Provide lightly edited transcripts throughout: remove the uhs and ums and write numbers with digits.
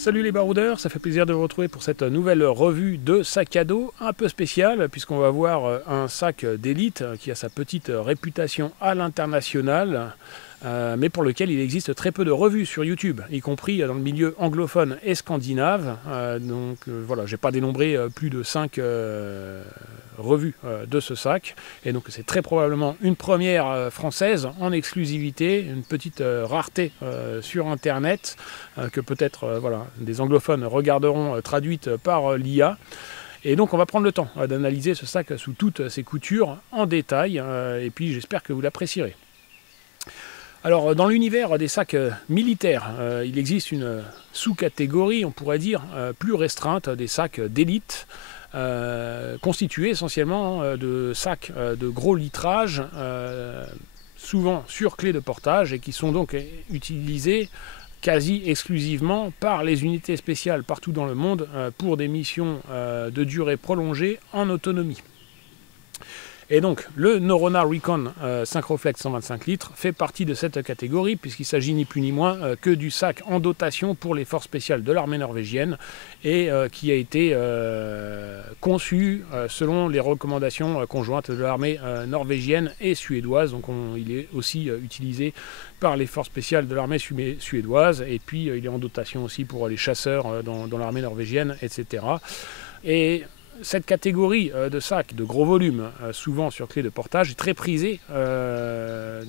Salut les baroudeurs, ça fait plaisir de vous retrouver pour cette nouvelle revue de sac à dos un peu spéciale puisqu'on va voir un sac d'élite qui a sa petite réputation à l'international mais pour lequel il existe très peu de revues sur YouTube, y compris dans le milieu anglophone et scandinave. Voilà, j'ai pas dénombré plus de 5 revues de ce sac, et donc c'est très probablement une première française en exclusivité, une petite rareté sur internet que peut-être voilà, des anglophones regarderont traduite par l'IA. Et donc on va prendre le temps d'analyser ce sac sous toutes ses coutures en détail, et puis j'espère que vous l'apprécierez. Alors dans l'univers des sacs militaires, il existe une sous-catégorie, on pourrait dire, plus restreinte des sacs d'élite, constitués essentiellement de sacs de gros litrage, souvent sur clé de portage, et qui sont donc utilisés quasi exclusivement par les unités spéciales partout dans le monde pour des missions de durée prolongée en autonomie. Et donc le Norröna Recon Syncroflex 125 litres fait partie de cette catégorie, puisqu'il s'agit ni plus ni moins que du sac en dotation pour les forces spéciales de l'armée norvégienne, et qui a été conçu selon les recommandations conjointes de l'armée norvégienne et suédoise. Donc il est aussi utilisé par les forces spéciales de l'armée suédoise, et puis il est en dotation aussi pour les chasseurs dans l'armée norvégienne, etc. Et cette catégorie de sacs de gros volume, souvent sur clé de portage, est très prisée d'un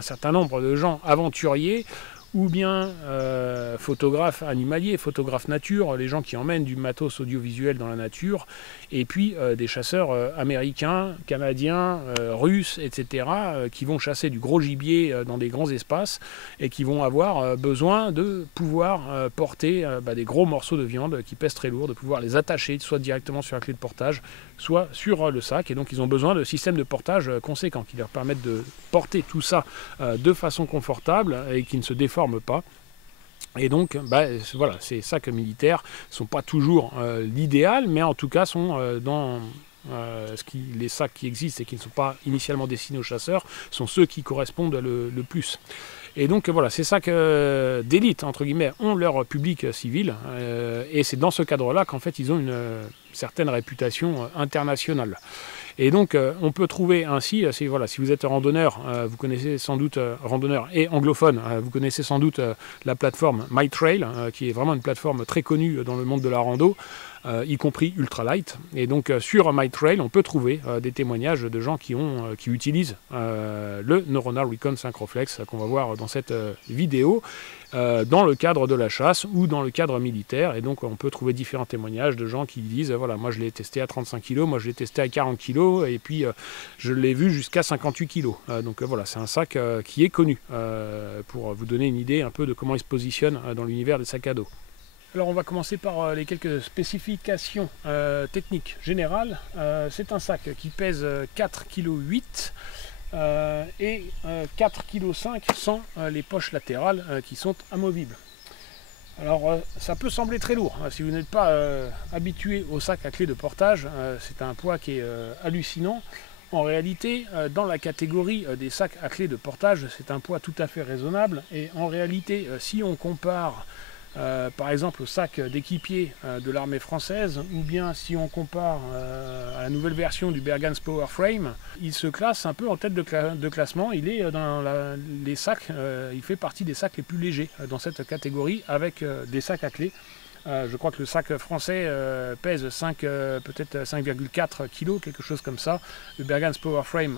certain nombre de gens aventuriers ou bien photographes animaliers, photographes nature, les gens qui emmènent du matos audiovisuel dans la nature, et puis des chasseurs américains, canadiens, russes, etc., qui vont chasser du gros gibier dans des grands espaces et qui vont avoir besoin de pouvoir porter des gros morceaux de viande qui pèsent très lourd, de pouvoir les attacher soit directement sur la clé de portage, soit sur le sac, et donc ils ont besoin de systèmes de portage conséquents qui leur permettent de porter tout ça de façon confortable et qui ne se déforment pas. Et donc, voilà, ces sacs militaires ne sont pas toujours l'idéal, mais en tout cas sont dans les sacs qui existent et qui ne sont pas initialement destinés aux chasseurs, sont ceux qui correspondent le plus. Et donc voilà, ces sacs d'élite, entre guillemets, ont leur public civil, et c'est dans ce cadre-là qu'en fait ils ont une certaine réputation internationale. Et donc on peut trouver ainsi, voilà, si vous êtes randonneur, vous connaissez sans doute, randonneur et anglophone, vous connaissez sans doute la plateforme MyTrail, qui est vraiment une plateforme très connue dans le monde de la rando, y compris ultralight. Et donc sur MyTrail, on peut trouver des témoignages de gens qui utilisent le Norröna Recon Syncroflex qu'on va voir dans cette vidéo, dans le cadre de la chasse ou dans le cadre militaire. Et donc on peut trouver différents témoignages de gens qui disent voilà, moi je l'ai testé à 35 kg, moi je l'ai testé à 40 kg, et puis je l'ai vu jusqu'à 58 kg. Donc voilà, c'est un sac qui est connu, pour vous donner une idée un peu de comment il se positionne dans l'univers des sacs à dos. Alors on va commencer par les quelques spécifications techniques générales. C'est un sac qui pèse 4,8 kg et 4,5 kg sans les poches latérales qui sont amovibles. Alors ça peut sembler très lourd, si vous n'êtes pas habitué au sac à clé de portage, c'est un poids qui est hallucinant. En réalité, dans la catégorie des sacs à clé de portage, c'est un poids tout à fait raisonnable, et en réalité, si on compare par exemple au sac d'équipier de l'armée française, ou bien si on compare à la nouvelle version du Bergans Power Frame, il se classe un peu en tête de classement. Il est dans les sacs, il fait partie des sacs les plus légers dans cette catégorie, avec des sacs à clé. Je crois que le sac français pèse peut-être 5,4 kg, quelque chose comme ça. Le Bergans Power Frame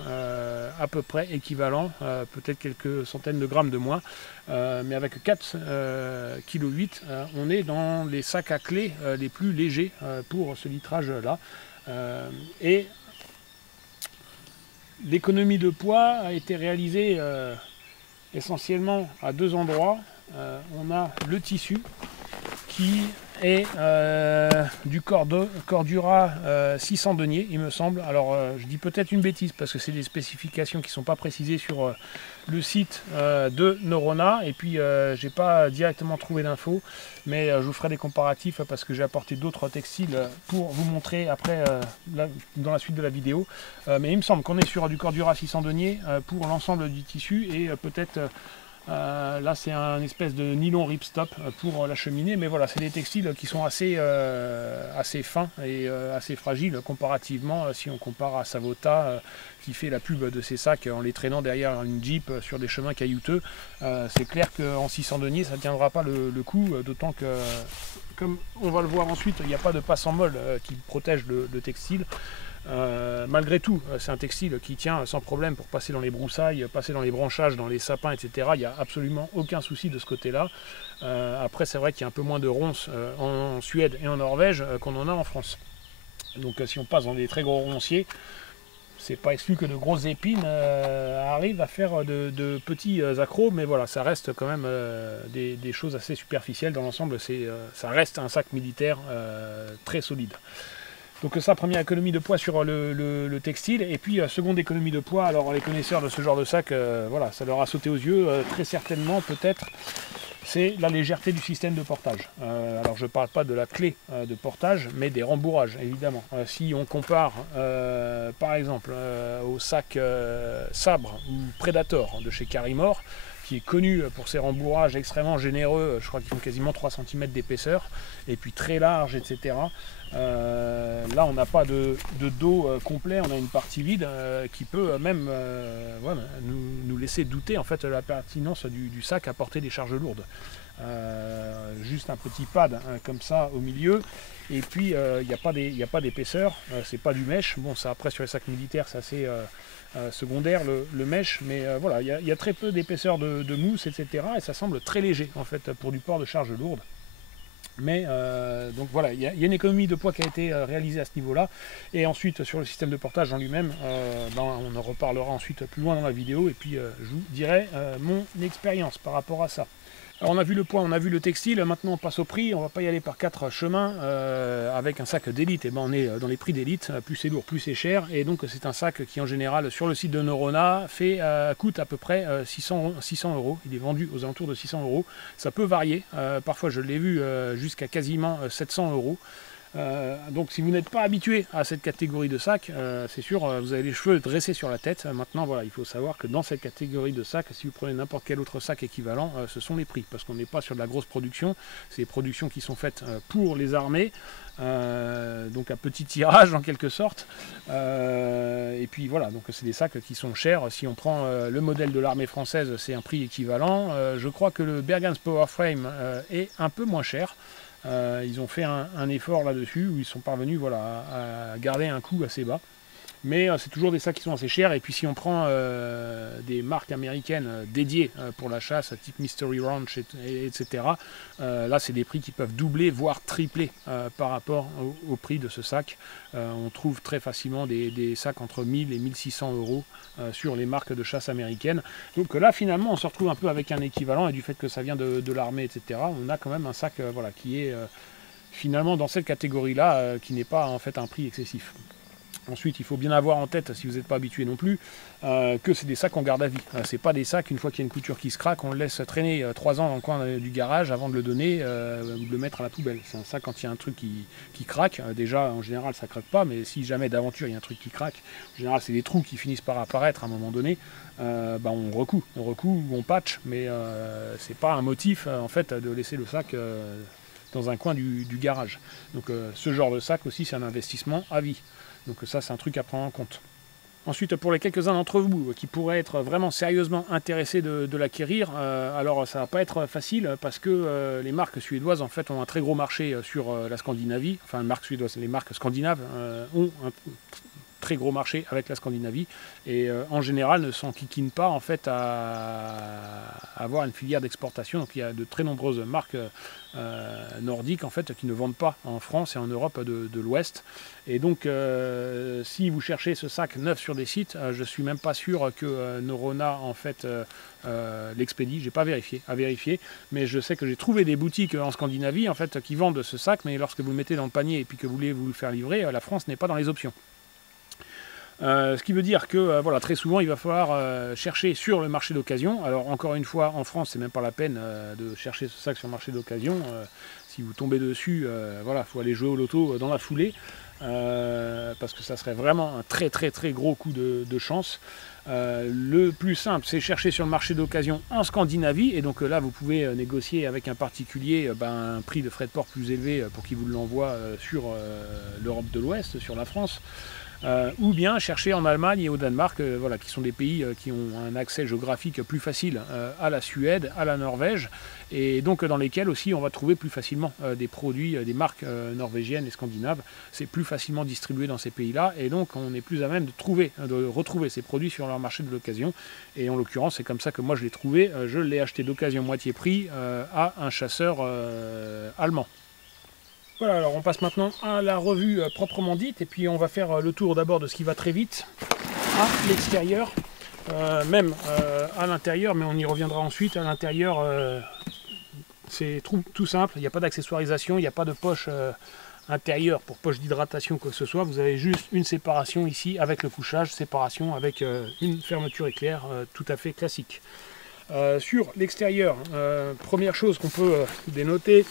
à peu près équivalent, peut-être quelques centaines de grammes de moins. Mais avec 4,8 kg, on est dans les sacs à clé les plus légers pour ce litrage-là. Et l'économie de poids a été réalisée essentiellement à deux endroits. On a le tissu qui est du Cordura 600 deniers, il me semble. Alors je dis peut-être une bêtise parce que c'est des spécifications qui ne sont pas précisées sur le site de Norröna, et puis j'ai pas directement trouvé d'infos, mais je vous ferai des comparatifs parce que j'ai apporté d'autres textiles pour vous montrer après dans la suite de la vidéo. Mais il me semble qu'on est sur du Cordura 600 deniers pour l'ensemble du tissu, et peut-être Là c'est un espèce de nylon ripstop pour la cheminée, mais voilà, c'est des textiles qui sont assez fins et assez fragiles comparativement si on compare à Savota qui fait la pub de ses sacs en les traînant derrière une Jeep sur des chemins caillouteux. C'est clair qu'en 600 deniers ça ne tiendra pas le coup, d'autant que, comme on va le voir ensuite, il n'y a pas de passe en molle qui protège le textile. Malgré tout, c'est un textile qui tient sans problème pour passer dans les broussailles, passer dans les branchages, dans les sapins, etc. Il n'y a absolument aucun souci de ce côté-là. Après, c'est vrai qu'il y a un peu moins de ronces en Suède et en Norvège qu'on en a en France. Donc si on passe dans des très gros ronciers, c'est pas exclu que de grosses épines arrivent à faire de petits accros, mais voilà, ça reste quand même des choses assez superficielles. Dans l'ensemble, ça reste un sac militaire très solide. Donc ça, première économie de poids sur le textile. Et puis seconde économie de poids, alors les connaisseurs de ce genre de sac, voilà, ça leur a sauté aux yeux, très certainement peut-être, c'est la légèreté du système de portage. Alors je ne parle pas de la clé de portage, mais des rembourrages, évidemment. Si on compare, par exemple, au sac Sabre ou Predator de chez Carimor, qui est connu pour ses rembourrages extrêmement généreux, je crois qu'ils font quasiment 3 cm d'épaisseur, et puis très large, etc. Là, on n'a pas de dos complet, on a une partie vide qui peut même voilà, nous laisser douter en fait de la pertinence du sac à porter des charges lourdes. Juste un petit pad comme ça au milieu, et puis il n'y a pas d'épaisseur, c'est pas du mesh. Bon, ça après sur les sacs militaires, c'est assez secondaire le mesh, mais voilà, il y a très peu d'épaisseur de mousse, etc. Et ça semble très léger en fait pour du port de charges lourdes. Mais donc voilà, il y a une économie de poids qui a été réalisée à ce niveau-là. Et ensuite sur le système de portage en lui-même, on en reparlera ensuite plus loin dans la vidéo. Et puis je vous dirai mon expérience par rapport à ça. Alors on a vu le poids, on a vu le textile, maintenant on passe au prix. On va pas y aller par 4 chemins. Avec un sac d'élite, et ben on est dans les prix d'élite, plus c'est lourd, plus c'est cher. Et donc c'est un sac qui en général sur le site de Norrøna coûte à peu près 600 €. Il est vendu aux alentours de 600 €. Ça peut varier, parfois je l'ai vu jusqu'à quasiment 700 €. Donc si vous n'êtes pas habitué à cette catégorie de sac, c'est sûr, vous avez les cheveux dressés sur la tête. Maintenant voilà, il faut savoir que dans cette catégorie de sac, si vous prenez n'importe quel autre sac équivalent, ce sont les prix, parce qu'on n'est pas sur de la grosse production. C'est des productions qui sont faites pour les armées, donc à petit tirage en quelque sorte. Et puis voilà, donc c'est des sacs qui sont chers. Si on prend le modèle de l'armée française, c'est un prix équivalent. Je crois que le Bergens Powerframe est un peu moins cher. Ils ont fait un effort là-dessus où ils sont parvenus voilà, à garder un coût assez bas. Mais c'est toujours des sacs qui sont assez chers. Et puis si on prend des marques américaines dédiées pour la chasse, type Mystery Ranch, etc., là c'est des prix qui peuvent doubler, voire tripler par rapport au prix de ce sac. On trouve très facilement des sacs entre 1000 et 1600 € sur les marques de chasse américaines. Donc là finalement on se retrouve un peu avec un équivalent, et du fait que ça vient de l'armée, etc., on a quand même un sac voilà, qui est finalement dans cette catégorie-là, qui n'est pas en fait un prix excessif. Ensuite, il faut bien avoir en tête, si vous n'êtes pas habitué non plus, que c'est des sacs qu'on garde à vie. C'est pas des sacs, une fois qu'il y a une couture qui se craque, on le laisse traîner 3 ans dans le coin du garage avant de le donner ou de le mettre à la poubelle. C'est un sac, quand il y a un truc qui craque, déjà en général ça craque pas, mais si jamais d'aventure il y a un truc qui craque, en général c'est des trous qui finissent par apparaître à un moment donné, on recoue ou on patch, mais c'est pas un motif en fait de laisser le sac dans un coin du garage. Donc ce genre de sac aussi, c'est un investissement à vie. Donc ça, c'est un truc à prendre en compte. Ensuite, pour les quelques-uns d'entre vous qui pourraient être vraiment sérieusement intéressés de l'acquérir, alors ça va pas être facile, parce que les marques suédoises en fait ont un très gros marché sur la Scandinavie. Enfin, les marques scandinaves ont un très gros marché avec la Scandinavie, et en général ne s'enquiquinent pas en fait à avoir une filière d'exportation. Donc il y a de très nombreuses marques nordiques en fait qui ne vendent pas en France et en Europe de l'Ouest. Et donc si vous cherchez ce sac neuf sur des sites, je suis même pas sûr que Norrøna en fait l'expédie. J'ai pas à vérifier, mais je sais que j'ai trouvé des boutiques en Scandinavie en fait qui vendent ce sac, mais lorsque vous le mettez dans le panier et puis que vous voulez vous le faire livrer, la France n'est pas dans les options. Ce qui veut dire que voilà, très souvent il va falloir chercher sur le marché d'occasion. Alors encore une fois, en France c'est même pas la peine de chercher ce sac sur le marché d'occasion. Si vous tombez dessus, voilà, faut aller jouer au loto dans la foulée. parce que ça serait vraiment un très gros coup de chance. Le plus simple, c'est chercher sur le marché d'occasion en Scandinavie, et donc là vous pouvez négocier avec un particulier un prix de frais de port plus élevé pour qu'il vous l'envoie sur l'Europe de l'Ouest, sur la France. Ou bien chercher en Allemagne et au Danemark, voilà, qui sont des pays qui ont un accès géographique plus facile à la Suède, à la Norvège, et donc dans lesquels aussi on va trouver plus facilement des produits, des marques norvégiennes et scandinaves. C'est plus facilement distribué dans ces pays-là, et donc on est plus à même de retrouver ces produits sur leur marché de l'occasion. Et en l'occurrence, c'est comme ça que moi je l'ai trouvé. Je l'ai acheté d'occasion moitié prix à un chasseur allemand. Voilà, alors on passe maintenant à la revue proprement dite, et puis on va faire le tour d'abord de ce qui va très vite à l'extérieur, même à l'intérieur, mais on y reviendra ensuite. À l'intérieur, c'est tout simple, il n'y a pas d'accessoirisation, il n'y a pas de poche intérieure pour poche d'hydratation, quoi que ce soit. Vous avez juste une séparation ici avec le couchage, séparation avec une fermeture éclair tout à fait classique. Sur l'extérieur, première chose qu'on peut dénoter,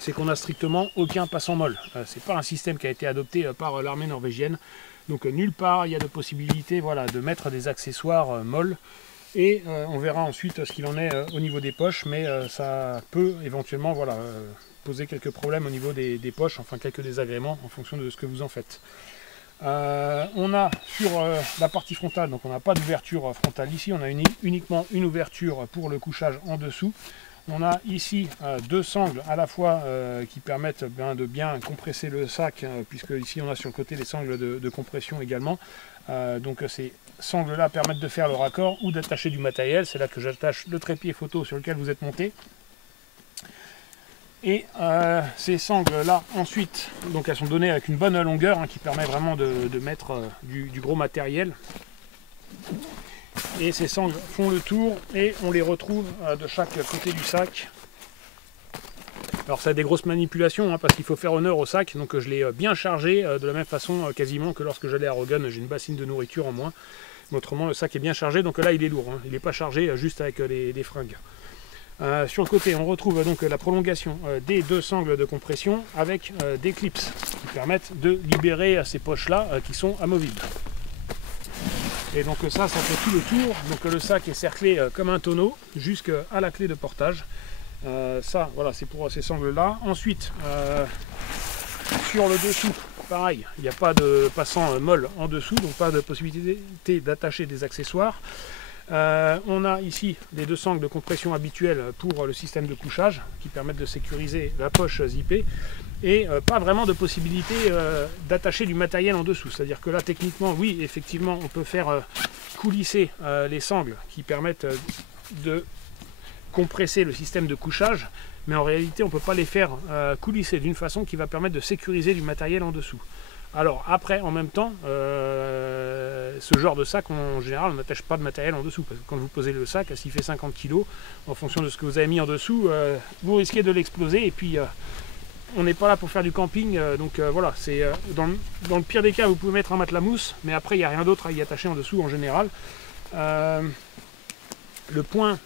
c'est qu'on n'a strictement aucun passant molle. C'est pas un système qui a été adopté par l'armée norvégienne, donc nulle part il y a de possibilité, voilà, de mettre des accessoires molles, et on verra ensuite ce qu'il en est au niveau des poches, mais ça peut éventuellement, voilà, poser quelques problèmes au niveau des poches, enfin quelques désagréments en fonction de ce que vous en faites. On a sur la partie frontale, donc on n'a pas d'ouverture frontale ici, on a uniquement une ouverture pour le couchage en dessous. On a ici deux sangles à la fois qui permettent de bien compresser le sac, puisque ici on a sur le côté les sangles de compression également. Donc ces sangles là permettent de faire le raccord ou d'attacher du matériel. C'est là que j'attache le trépied photo sur lequel vous êtes monté. Et ces sangles là ensuite, donc elles sont données avec une bonne longueur, qui permet vraiment de mettre du gros matériel. Et ces sangles font le tour et on les retrouve de chaque côté du sac. Alors ça a des grosses manipulations, parce qu'il faut faire honneur au sac, donc je l'ai bien chargé de la même façon quasiment que lorsque j'allais à Roggen. J'ai une bassine de nourriture en moins, mais autrement le sac est bien chargé, donc là il est lourd, il n'est pas chargé juste avec les fringues. Sur le côté on retrouve donc la prolongation des deux sangles de compression avec des clips qui permettent de libérer ces poches là qui sont amovibles. Et donc ça fait tout le tour. Donc le sac est cerclé comme un tonneau jusqu'à la clé de portage. Ça, voilà, c'est pour ces sangles là. Ensuite, sur le dessous, pareil, il n'y a pas de passant molle en dessous, donc pas de possibilité d'attacher des accessoires. On a ici les deux sangles de compression habituelles pour le système de couchage qui permettent de sécuriser la poche zippée, et pas vraiment de possibilité d'attacher du matériel en dessous. C'est-à-dire que là techniquement, oui, effectivement on peut faire coulisser les sangles qui permettent de compresser le système de couchage, mais en réalité on ne peut pas les faire coulisser d'une façon qui va permettre de sécuriser du matériel en dessous. Alors après, en même temps, ce genre de sac, en général, on n'attache pas de matériel en dessous, parce que quand vous posez le sac, s'il fait 50 kg, en fonction de ce que vous avez mis en dessous, vous risquez de l'exploser, et puis on n'est pas là pour faire du camping, donc voilà, c'est dans le pire des cas, vous pouvez mettre un matelas mousse, mais après il n'y a rien d'autre à y attacher en dessous en général. Le point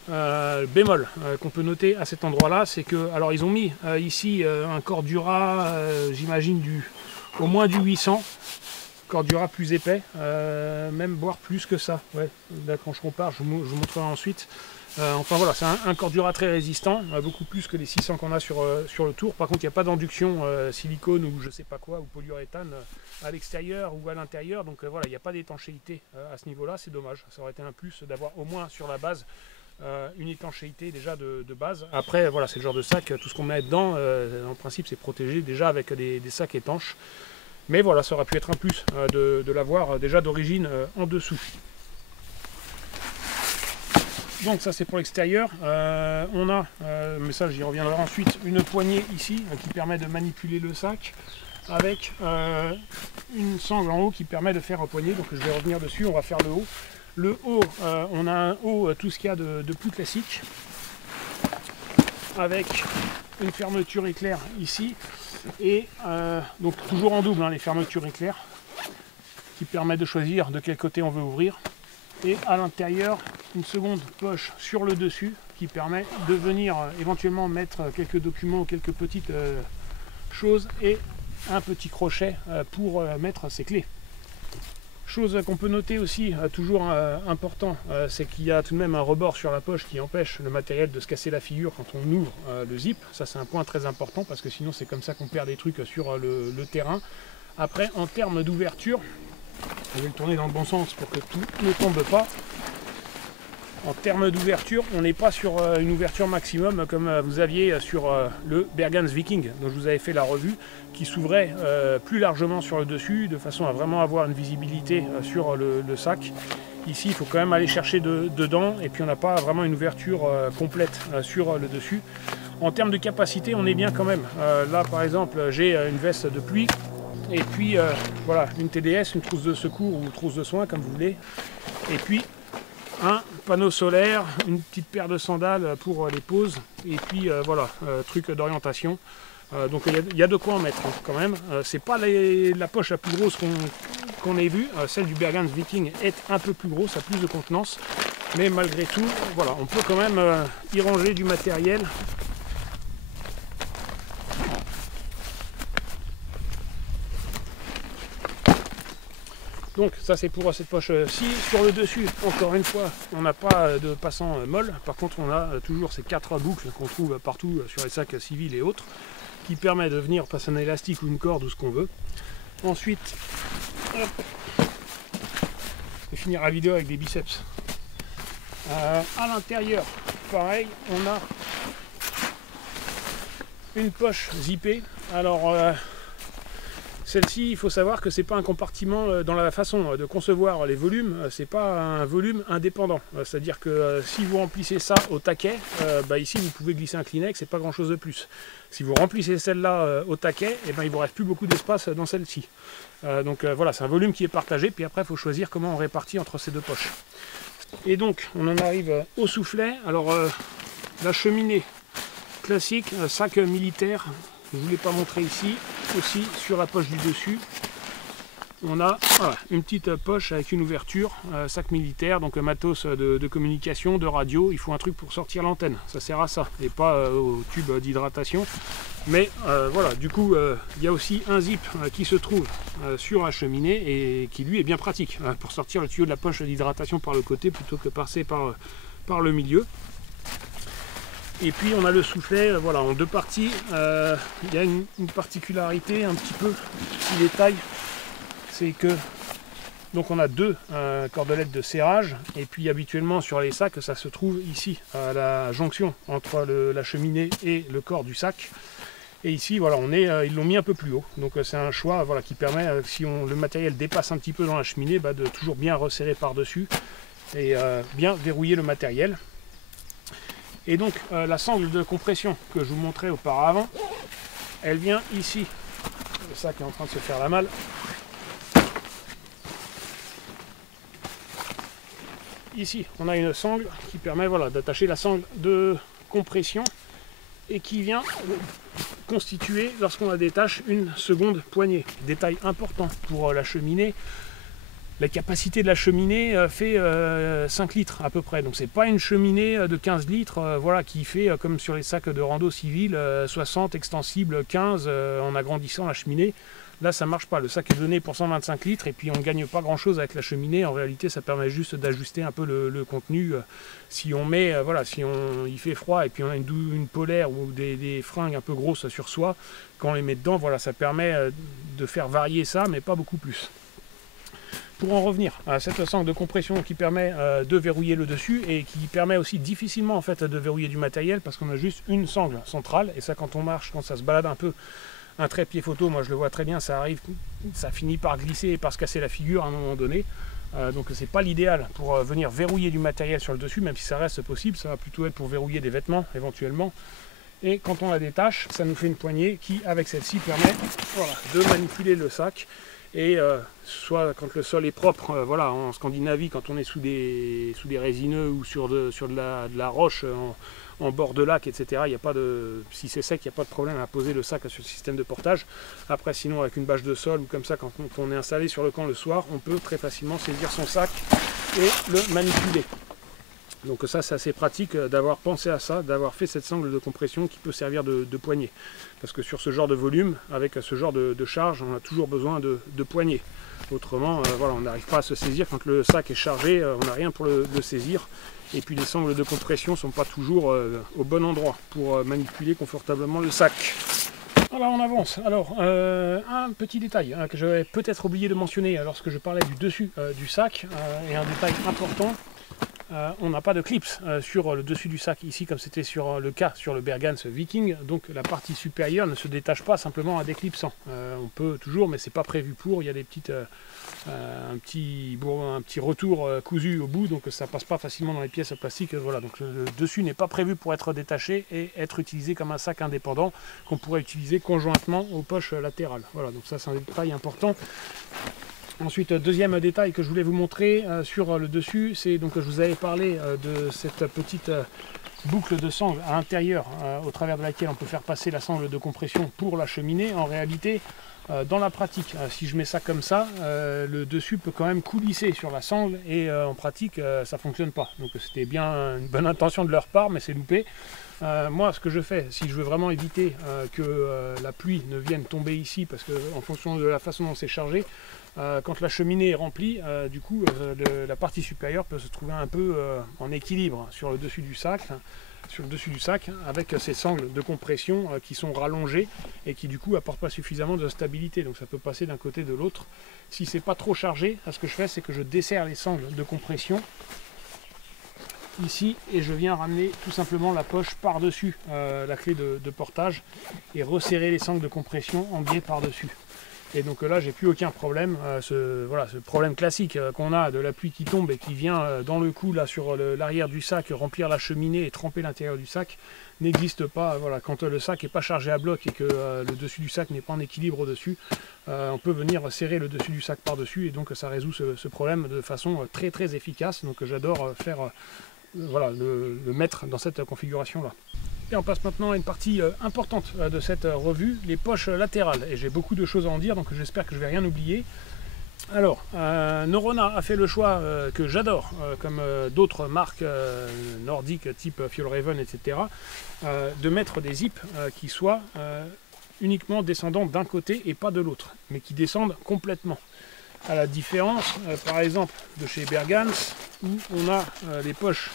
bémol qu'on peut noter à cet endroit-là, c'est que, alors ils ont mis ici un Cordura, j'imagine au moins du 800, Cordura plus épais, même voire plus que ça. Ouais, là, quand je compare, je vous montrerai ensuite. Enfin voilà, c'est un Cordura très résistant, beaucoup plus que les 600 qu'on a sur le tour. Par contre, il n'y a pas d'induction silicone ou je sais pas quoi, ou polyuréthane à l'extérieur ou à l'intérieur. Donc voilà, il n'y a pas d'étanchéité à ce niveau-là, c'est dommage. Ça aurait été un plus d'avoir au moins sur la base une étanchéité déjà de base. Après, voilà, c'est le genre de sac, tout ce qu'on met dedans, en principe, c'est protégé déjà avec des sacs étanches. Mais voilà, ça aurait pu être un plus de l'avoir déjà d'origine en dessous. Donc ça c'est pour l'extérieur. On a, mais ça j'y reviendrai ensuite, une poignée ici qui permet de manipuler le sac avec une sangle en haut qui permet de faire un poignet. Donc je vais revenir dessus, on va faire le haut. Le haut, on a un haut, tout ce qu'il y a de plus classique, avec une fermeture éclair ici, et donc toujours en double, les fermetures éclair, qui permet de choisir de quel côté on veut ouvrir. Et à l'intérieur, une seconde poche sur le dessus qui permet de venir éventuellement mettre quelques documents ou quelques petites choses, et un petit crochet pour mettre ses clés. Chose qu'on peut noter aussi, toujours important, c'est qu'il y a tout de même un rebord sur la poche qui empêche le matériel de se casser la figure quand on ouvre le zip. Ça c'est un point très important parce que sinon c'est comme ça qu'on perd des trucs sur le terrain. Après, en termes d'ouverture, je vais le tourner dans le bon sens pour que tout ne tombe pas. En termes d'ouverture, on n'est pas sur une ouverture maximum comme vous aviez sur le Bergans Viking, dont je vous avais fait la revue, qui s'ouvrait plus largement sur le dessus, de façon à vraiment avoir une visibilité sur le sac. Ici, il faut quand même aller chercher dedans, et puis on n'a pas vraiment une ouverture complète sur le dessus. En termes de capacité, on est bien quand même. Là, par exemple, j'ai une veste de pluie, et puis voilà, une TDS, une trousse de secours ou trousse de soins, comme vous voulez, et puis un panneau solaire, une petite paire de sandales pour les pauses, et puis voilà, truc d'orientation. Donc il y a de quoi en mettre hein, quand même. C'est pas la poche la plus grosse qu'on ait vue. Celle du Bergans Viking est un peu plus grosse, a plus de contenance. Mais malgré tout, voilà, on peut quand même y ranger du matériel. Donc ça c'est pour cette poche-ci. Sur le dessus, encore une fois, on n'a pas de passant molle. Par contre on a toujours ces 4 boucles qu'on trouve partout sur les sacs civils et autres, qui permet de venir passer un élastique ou une corde ou ce qu'on veut. Ensuite, hop, je vais finir la vidéo avec des biceps. À l'intérieur, pareil, on a une poche zippée. Alors celle-ci, il faut savoir que c'est pas un compartiment dans la façon de concevoir les volumes, c'est pas un volume indépendant. C'est-à-dire que si vous remplissez ça au taquet, ici vous pouvez glisser un Kleenex et pas grand chose de plus. Si vous remplissez celle-là au taquet, il ne vous reste plus beaucoup d'espace dans celle-ci. Donc voilà, c'est un volume qui est partagé, puis après il faut choisir comment on répartit entre ces deux poches. Et donc on en arrive au soufflet. Alors la cheminée classique, sac militaire. Je ne vous l'ai pas montré ici, aussi sur la poche du dessus, on a voilà, une petite poche avec une ouverture, sac militaire, donc matos de communication, de radio. Il faut un truc pour sortir l'antenne, ça sert à ça, et pas au tube d'hydratation. Mais voilà, du coup, il y a aussi un zip qui se trouve sur la cheminée et qui lui est bien pratique pour sortir le tuyau de la poche d'hydratation par le côté plutôt que passer par le milieu. Et puis on a le soufflet, voilà, en deux parties. Il y a une particularité un petit peu qui détaille, c'est que donc on a deux cordelettes de serrage, et puis habituellement sur les sacs ça se trouve ici à la jonction entre la cheminée et le corps du sac. Et ici voilà, ils l'ont mis un peu plus haut, donc c'est un choix voilà, qui permet, si le matériel dépasse un petit peu dans la cheminée, de toujours bien resserrer par dessus et bien verrouiller le matériel. Et donc la sangle de compression que je vous montrais auparavant, elle vient ici. Le sac est en train de se faire la malle. Ici, on a une sangle qui permet voilà, d'attacher la sangle de compression et qui vient constituer, lorsqu'on la détache, une seconde poignée. Détail important pour la cheminée. La capacité de la cheminée fait 5 litres à peu près, donc c'est pas une cheminée de 15 litres voilà, qui fait comme sur les sacs de rando civil 60 extensible 15 en agrandissant la cheminée. Là ça marche pas, le sac est donné pour 125 litres et puis on gagne pas grand chose avec la cheminée. En réalité ça permet juste d'ajuster un peu le contenu. Si on met, voilà, il fait froid et puis on a une polaire ou des fringues un peu grosses sur soi, quand on les met dedans, voilà, ça permet de faire varier ça mais pas beaucoup plus. Pour en revenir à cette sangle de compression qui permet de verrouiller le dessus et qui permet aussi difficilement en fait de verrouiller du matériel parce qu'on a juste une sangle centrale, et ça quand on marche, quand ça se balade un peu, un trépied photo, moi je le vois très bien, ça arrive, ça finit par glisser et par se casser la figure à un moment donné. Donc c'est pas l'idéal pour venir verrouiller du matériel sur le dessus, même si ça reste possible, ça va plutôt être pour verrouiller des vêtements éventuellement. Et quand on la détache, ça nous fait une poignée qui avec celle-ci permet voilà, de manipuler le sac. Et soit quand le sol est propre, voilà, en Scandinavie, quand on est sous des résineux ou sur de la roche en bord de lac, etc., y a pas de, si c'est sec, il n'y a pas de problème à poser le sac sur le système de portage. Après, sinon, avec une bâche de sol ou comme ça, quand on est installé sur le camp le soir, on peut très facilement saisir son sac et le manipuler. Donc ça c'est assez pratique d'avoir pensé à ça, d'avoir fait cette sangle de compression qui peut servir de poignée. Parce que sur ce genre de volume, avec ce genre de charge, on a toujours besoin de poignée. Autrement, voilà, on n'arrive pas à se saisir. Quand le sac est chargé, on n'a rien pour le saisir. Et puis les sangles de compression ne sont pas toujours au bon endroit pour manipuler confortablement le sac. Voilà, on avance. Alors, un petit détail que j'avais peut-être oublié de mentionner lorsque je parlais du dessus du sac, et un détail important. On n'a pas de clips sur le dessus du sac ici comme c'était sur le cas sur le Bergans Viking, donc la partie supérieure ne se détache pas simplement à déclipsant. On peut toujours, mais c'est pas prévu pour, il y a des petites, un petit retour cousu au bout, donc ça passe pas facilement dans les pièces plastiques. Voilà, donc le dessus n'est pas prévu pour être détaché et être utilisé comme un sac indépendant qu'on pourrait utiliser conjointement aux poches latérales. Voilà, donc ça c'est un détail important. Ensuite, deuxième détail que je voulais vous montrer sur le dessus, c'est donc je vous avais parlé de cette petite boucle de sangle à l'intérieur au travers de laquelle on peut faire passer la sangle de compression pour la cheminée. En réalité, dans la pratique, si je mets ça comme ça, le dessus peut quand même coulisser sur la sangle et en pratique ça fonctionne pas. Donc c'était bien une bonne intention de leur part, mais c'est loupé. Moi ce que je fais, si je veux vraiment éviter que la pluie ne vienne tomber ici, parce que en fonction de la façon dont c'est chargé, quand la cheminée est remplie, du coup la partie supérieure peut se trouver un peu en équilibre sur le dessus du sac, avec ces sangles de compression qui sont rallongées et qui du coup apportent pas suffisamment de stabilité, donc ça peut passer d'un côté de l'autre. Si c'est pas trop chargé, ce que je fais, c'est que je desserre les sangles de compression ici et je viens ramener tout simplement la poche par dessus la clé de portage et resserrer les sangles de compression en biais par dessus. Et donc là, j'ai plus aucun problème. Ce problème classique qu'on a de la pluie qui tombe et qui vient dans le cou là sur l'arrière du sac, remplir la cheminée et tremper l'intérieur du sac, n'existe pas. Voilà, quand le sac n'est pas chargé à bloc et que le dessus du sac n'est pas en équilibre au-dessus, on peut venir serrer le dessus du sac par-dessus et donc ça résout ce problème de façon très très efficace. Donc j'adore faire le mettre dans cette configuration là. Et on passe maintenant à une partie importante de cette revue, les poches latérales. Et j'ai beaucoup de choses à en dire, donc j'espère que je ne vais rien oublier. Alors, Norrøna a fait le choix que j'adore, comme d'autres marques nordiques type Fjällräven, etc., de mettre des zips qui soient uniquement descendants d'un côté et pas de l'autre, mais qui descendent complètement. À la différence, par exemple, de chez Bergans, où on a les poches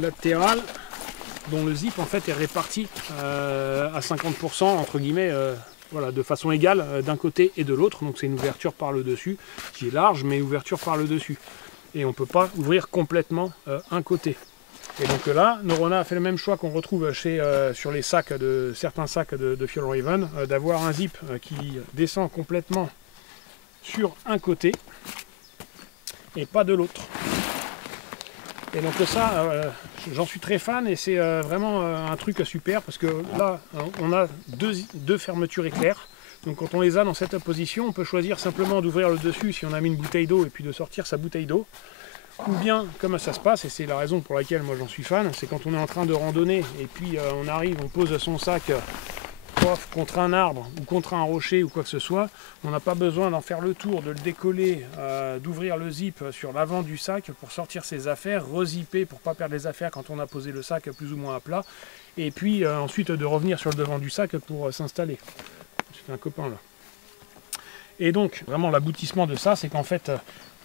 latérales dont le zip en fait est réparti à 50% entre guillemets, voilà, de façon égale d'un côté et de l'autre. Donc c'est une ouverture par le dessus qui est large, mais ouverture par le dessus. Et on ne peut pas ouvrir complètement un côté. Et donc là, Norrøna a fait le même choix qu'on retrouve sur les sacs certains sacs de Fjällräven, d'avoir un zip qui descend complètement sur un côté et pas de l'autre. Et donc ça, j'en suis très fan et c'est vraiment un truc super parce que là, on a deux fermetures éclair. Donc quand on les a dans cette position, on peut choisir simplement d'ouvrir le dessus si on a mis une bouteille d'eau et puis de sortir sa bouteille d'eau. Ou bien, comme ça se passe, et c'est la raison pour laquelle moi j'en suis fan, c'est quand on est en train de randonner et puis on arrive, on pose son sac contre un arbre ou contre un rocher ou quoi que ce soit, on n'a pas besoin d'en faire le tour, de le décoller, d'ouvrir le zip sur l'avant du sac pour sortir ses affaires, rezipper pour ne pas perdre les affaires quand on a posé le sac plus ou moins à plat, et puis ensuite de revenir sur le devant du sac pour s'installer. C'est un copain là. Et donc vraiment l'aboutissement de ça, c'est qu'en fait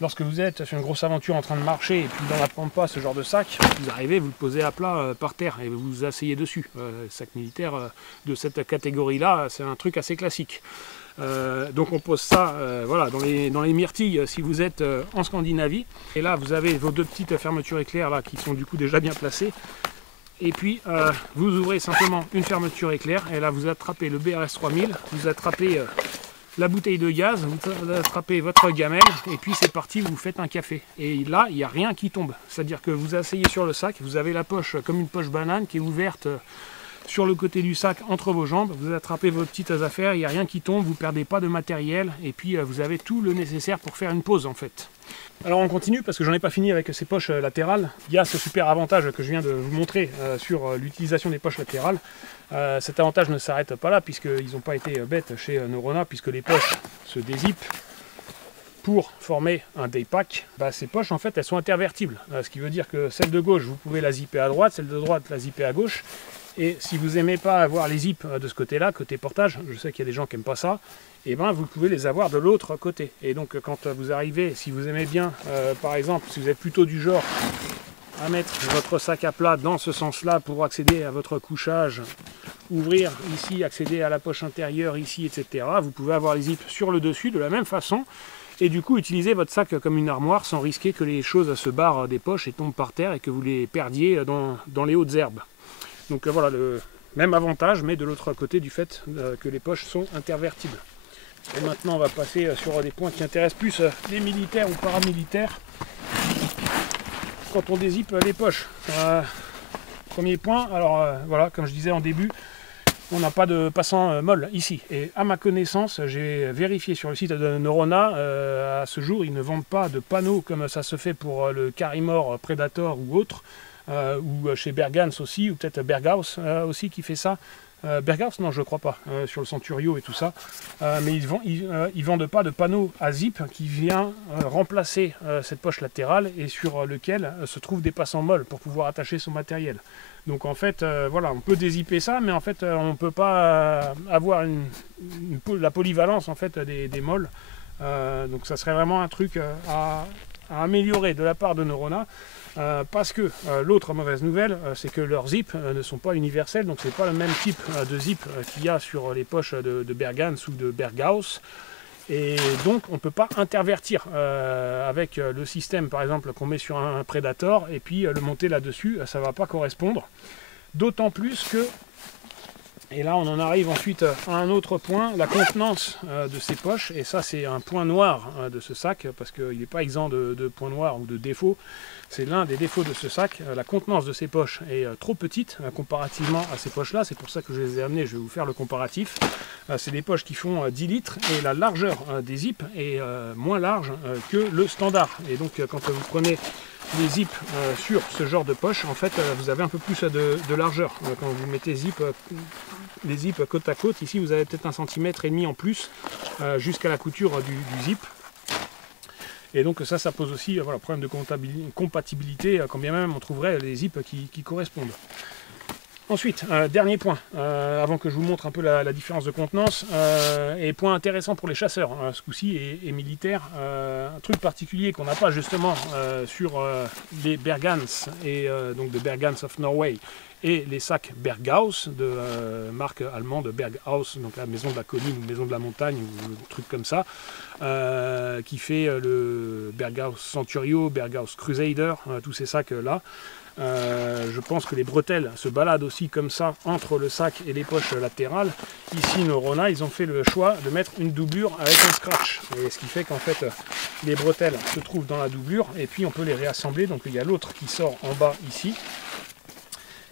lorsque vous êtes sur une grosse aventure en train de marcher et puis dans la pampa, ce genre de sac, vous arrivez, vous le posez à plat par terre et vous vous asseyez dessus. Sac militaire de cette catégorie-là, c'est un truc assez classique. Donc on pose ça voilà, dans les myrtilles si vous êtes en Scandinavie. Et là, vous avez vos deux petites fermetures éclair là, qui sont du coup déjà bien placées. Et puis vous ouvrez simplement une fermeture éclair et là vous attrapez le BRS 3000, vous attrapez la bouteille de gaz, vous attrapez votre gamelle et puis c'est parti, vous faites un café. Et là, il n'y a rien qui tombe. C'est-à-dire que vous asseyez sur le sac, vous avez la poche comme une poche banane qui est ouverte sur le côté du sac entre vos jambes, vous attrapez vos petites affaires, il n'y a rien qui tombe, vous ne perdez pas de matériel et puis vous avez tout le nécessaire pour faire une pause en fait. Alors on continue parce que j'en ai pas fini avec ces poches latérales. Il y a ce super avantage que je viens de vous montrer sur l'utilisation des poches latérales. Cet avantage ne s'arrête pas là puisqu'ils n'ont pas été bêtes chez Norrøna puisque les poches se dézippent pour former un day pack, ces poches en fait elles sont intervertibles, ce qui veut dire que celle de gauche vous pouvez la zipper à droite, celle de droite la zipper à gauche, et si vous n'aimez pas avoir les zips de ce côté là, côté portage, je sais qu'il y a des gens qui n'aiment pas ça, et vous pouvez les avoir de l'autre côté. Et donc quand vous arrivez, si vous aimez bien, par exemple, si vous êtes plutôt du genre à mettre votre sac à plat dans ce sens-là pour accéder à votre couchage, ouvrir ici, accéder à la poche intérieure ici, etc. Vous pouvez avoir les zips sur le dessus de la même façon et du coup utiliser votre sac comme une armoire sans risquer que les choses se barrent des poches et tombent par terre et que vous les perdiez dans les hautes herbes. Donc voilà, le même avantage, mais de l'autre côté du fait que les poches sont intervertibles. Et maintenant on va passer sur des points qui intéressent plus les militaires ou paramilitaires. Quand on dézippe les poches, premier point, alors voilà, comme je disais en début, on n'a pas de passant molle ici. Et à ma connaissance, j'ai vérifié sur le site de Norrøna, à ce jour, ils ne vendent pas de panneaux comme ça se fait pour le Carimor Predator ou autre, ou chez Bergans aussi, ou peut-être Berghaus aussi qui fait ça. Berghaus, non, je ne crois pas, sur le Centurio et tout ça. Mais ils vendent pas de panneau à zip qui vient remplacer cette poche latérale et sur lequel se trouvent des passants molles pour pouvoir attacher son matériel. Donc en fait, voilà, on peut dézipper ça, mais en fait, on ne peut pas avoir la polyvalence en fait des molles. Donc ça serait vraiment un truc à améliorer de la part de Norrøna. Parce que l'autre mauvaise nouvelle, c'est que leurs zips ne sont pas universels, donc c'est pas le même type de zip qu'il y a sur les poches de Bergans ou de Berghaus, et donc on ne peut pas intervertir avec le système par exemple qu'on met sur un Predator et puis le monter là-dessus, ça ne va pas correspondre. D'autant plus que, et là on en arrive ensuite à un autre point, la contenance de ces poches, et ça c'est un point noir de ce sac, parce qu'il n'est pas exempt de points noirs ou de défauts. C'est l'un des défauts de ce sac. La contenance de ces poches est trop petite comparativement à ces poches là, c'est pour ça que je les ai amenées, je vais vous faire le comparatif. C'est des poches qui font 10 litres et la largeur des zips est moins large que le standard. Et donc quand vous prenez les zips sur ce genre de poche, en fait vous avez un peu plus de largeur. Quand vous mettez les zips côte à côte, ici vous avez peut-être 1,5 cm en plus jusqu'à la couture du zip. Et donc ça pose aussi voilà, problème de compatibilité, quand bien même on trouverait les zips qui correspondent. Ensuite, dernier point, avant que je vous montre un peu la différence de contenance, et point intéressant pour les chasseurs, ce coup-ci, et militaires, un truc particulier qu'on n'a pas justement sur les Bergans, et donc de Bergans of Norway, et les sacs Berghaus, de marque allemande Berghaus, donc la maison de la colline ou maison de la montagne, ou un truc comme ça, qui fait le Berghaus Centurio, Berghaus Crusader, tous ces sacs-là. Je pense que les bretelles se baladent aussi comme ça entre le sac et les poches latérales. Ici, Norrøna, ils ont fait le choix de mettre une doublure avec un scratch. Et ce qui fait qu'en fait, les bretelles se trouvent dans la doublure et puis on peut les réassembler. Donc il y a l'autre qui sort en bas ici.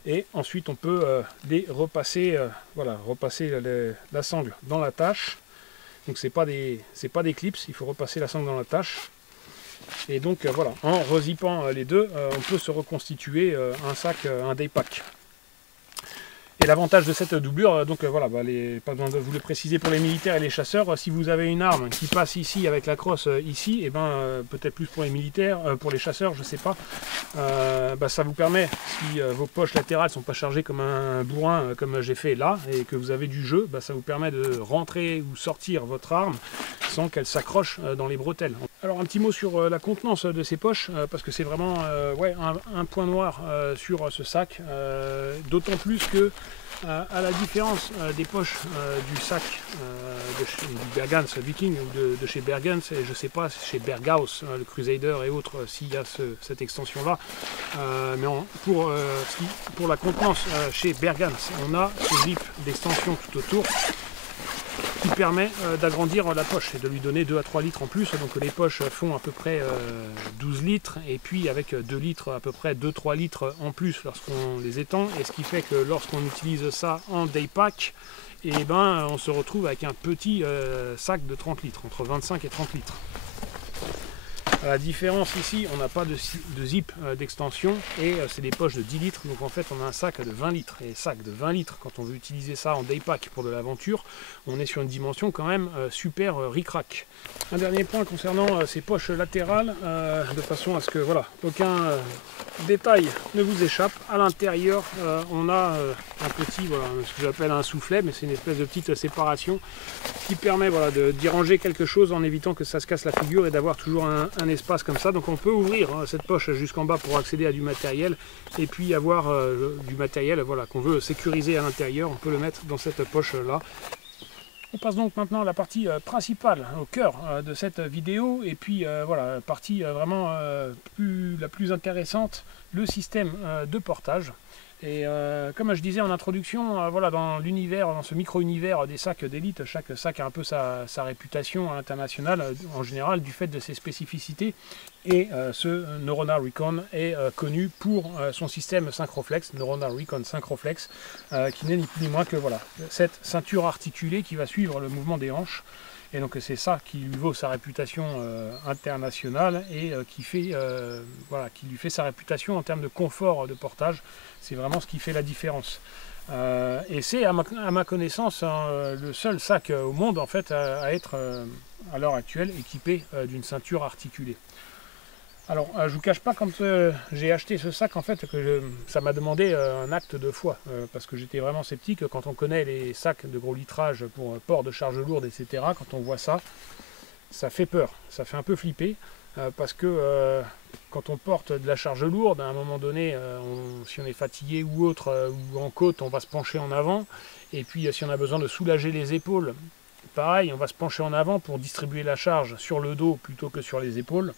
Et ensuite, on peut les repasser, voilà, repasser la sangle dans la tâche. Donc c'est pas des clips, il faut repasser la sangle dans la tâche. Et donc voilà, en rezippant les deux, on peut se reconstituer un sac, un day pack. Et l'avantage de cette doublure, donc voilà, pas besoin de vous le préciser pour les militaires et les chasseurs, si vous avez une arme qui passe ici avec la crosse ici, et peut-être plus pour les militaires, pour les chasseurs, je sais pas, ça vous permet, si vos poches latérales sont pas chargées comme un bourrin comme j'ai fait là, et que vous avez du jeu, ça vous permet de rentrer ou sortir votre arme sans qu'elle s'accroche dans les bretelles. Alors un petit mot sur la contenance de ces poches, parce que c'est vraiment un point noir sur ce sac, d'autant plus que à la différence des poches du sac du Bergans Viking ou de chez Bergans, et je ne sais pas chez Berghaus, le Crusader et autres, s'il y a cette extension là, mais pour la contenance chez Bergans, on a ce zip d'extension tout autour qui permet d'agrandir la poche et de lui donner 2 à 3 litres en plus. Donc les poches font à peu près 12 litres et puis avec 2 litres, à peu près 2-3 litres en plus lorsqu'on les étend, et ce qui fait que lorsqu'on utilise ça en day pack, on se retrouve avec un petit sac de 30 litres, entre 25 et 30 litres. À la différence ici, on n'a pas de zip d'extension et c'est des poches de 10 litres. Donc en fait, on a un sac de 20 litres. Et sac de 20 litres, quand on veut utiliser ça en daypack pour de l'aventure, on est sur une dimension quand même super ric-rac. Un dernier point concernant ces poches latérales, de façon à ce que voilà, aucun détail ne vous échappe. À l'intérieur, on a un petit, voilà, ce que j'appelle un soufflet, mais c'est une espèce de petite séparation qui permet voilà, d'y ranger quelque chose en évitant que ça se casse la figure et d'avoir toujours un espace comme ça. Donc on peut ouvrir cette poche jusqu'en bas pour accéder à du matériel et puis avoir du matériel voilà, qu'on veut sécuriser à l'intérieur. On peut le mettre dans cette poche là. On passe donc maintenant à la partie principale, au cœur de cette vidéo, et puis voilà, la partie vraiment la plus intéressante, le système de portage. Et comme je disais en introduction, voilà, dans l'univers, dans ce micro-univers des sacs d'élite, chaque sac a un peu sa réputation internationale en général du fait de ses spécificités. Et ce Norröna Recon est connu pour son système Syncroflex, Norröna Recon Syncroflex, qui n'est ni plus ni moins que voilà, cette ceinture articulée qui va suivre le mouvement des hanches. Et donc c'est ça qui lui vaut sa réputation internationale et voilà, qui lui fait sa réputation en termes de confort de portage. C'est vraiment ce qui fait la différence. Et c'est à ma connaissance le seul sac au monde en fait à être à l'heure actuelle équipé d'une ceinture articulée. Alors, je vous cache pas, quand j'ai acheté ce sac, en fait, ça m'a demandé un acte de foi, parce que j'étais vraiment sceptique. Quand on connaît les sacs de gros litrage pour port de charge lourde, etc., quand on voit ça, ça fait peur, ça fait un peu flipper, parce que quand on porte de la charge lourde, à un moment donné, si on est fatigué ou autre, ou en côte, on va se pencher en avant, et puis si on a besoin de soulager les épaules, pareil, on va se pencher en avant pour distribuer la charge sur le dos plutôt que sur les épaules.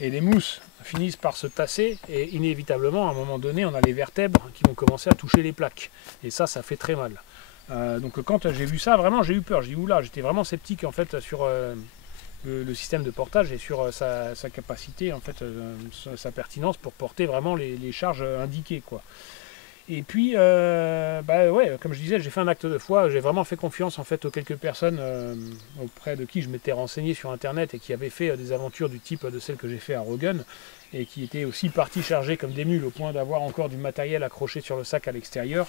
Et les mousses finissent par se tasser et inévitablement à un moment donné on a les vertèbres qui vont commencer à toucher les plaques et ça fait très mal. Donc quand j'ai vu ça vraiment j'ai eu peur, j'ai dit oula, j'étais vraiment sceptique en fait sur le système de portage et sur sa capacité en fait, sa pertinence pour porter vraiment les charges indiquées quoi. Et puis, ouais, comme je disais, j'ai fait un acte de foi, j'ai vraiment fait confiance en fait aux quelques personnes auprès de qui je m'étais renseigné sur internet et qui avaient fait des aventures du type de celles que j'ai fait à Roggen et qui étaient aussi partis chargés comme des mules au point d'avoir encore du matériel accroché sur le sac à l'extérieur.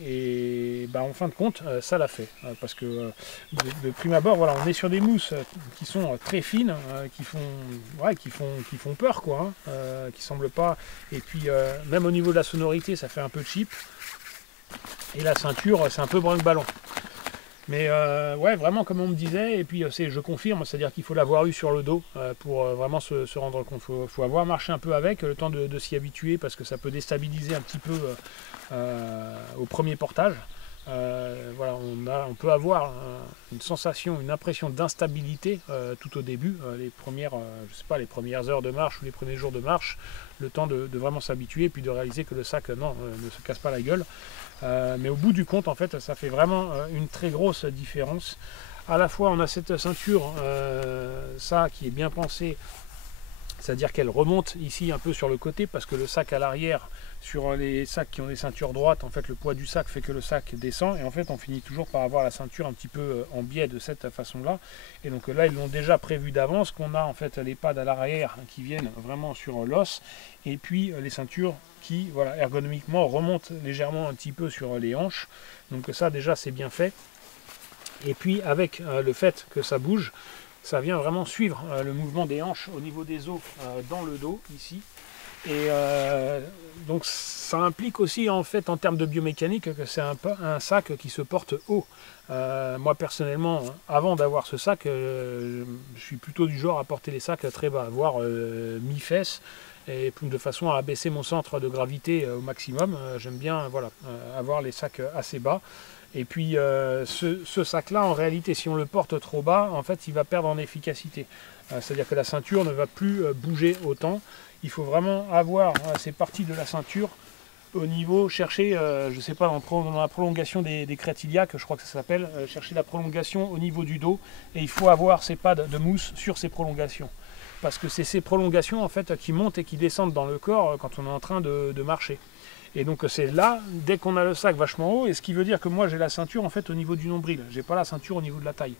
Et en fin de compte ça l'a fait parce que de prime abord voilà, on est sur des mousses qui sont très fines qui font peur quoi, qui semblent pas, et puis même au niveau de la sonorité ça fait un peu cheap, et la ceinture c'est un peu brinque-ballon. Mais ouais, vraiment comme on me disait, et puis je confirme, c'est-à-dire qu'il faut l'avoir eu sur le dos pour vraiment se rendre compte. Il faut avoir marché un peu avec, le temps de s'y habituer, parce que ça peut déstabiliser un petit peu au premier portage. Voilà, on peut avoir une sensation, une impression d'instabilité tout au début, les premières heures de marche ou les premiers jours de marche, le temps de vraiment s'habituer, puis de réaliser que le sac ne se casse pas la gueule. Mais au bout du compte, en fait, ça fait vraiment une très grosse différence. À la fois, on a cette ceinture, ça qui est bien pensée, c'est-à-dire qu'elle remonte ici un peu sur le côté, parce que le sac à l'arrière, sur les sacs qui ont des ceintures droites, en fait, le poids du sac fait que le sac descend, et en fait, on finit toujours par avoir la ceinture un petit peu en biais de cette façon-là. Et donc là, ils l'ont déjà prévu d'avance, qu'on a en fait les pads à l'arrière qui viennent vraiment sur l'os, et puis les ceintures qui, voilà, ergonomiquement remontent légèrement un petit peu sur les hanches. Donc ça, déjà, c'est bien fait. Et puis, avec le fait que ça bouge, ça vient vraiment suivre le mouvement des hanches au niveau des os dans le dos, ici. Et donc ça implique aussi en fait en termes de biomécanique que c'est un sac qui se porte haut. Moi personnellement, avant d'avoir ce sac, je suis plutôt du genre à porter les sacs très bas, voire mi-fesses, et de façon à abaisser mon centre de gravité au maximum. J'aime bien voilà, avoir les sacs assez bas. Et puis ce sac-là, en réalité, si on le porte trop bas, en fait, il va perdre en efficacité. C'est-à-dire que la ceinture ne va plus bouger autant. Il faut vraiment avoir ces parties de la ceinture au niveau, chercher, je ne sais pas, dans la prolongation des crêtes iliaques, je crois que ça s'appelle, chercher la prolongation au niveau du dos. Et il faut avoir ces pads de mousse sur ces prolongations. Parce que c'est ces prolongations en fait, qui montent et qui descendent dans le corps quand on est en train de marcher. Et donc c'est là, dès qu'on a le sac vachement haut, et ce qui veut dire que moi j'ai la ceinture en fait au niveau du nombril, j'ai pas la ceinture au niveau de la taille.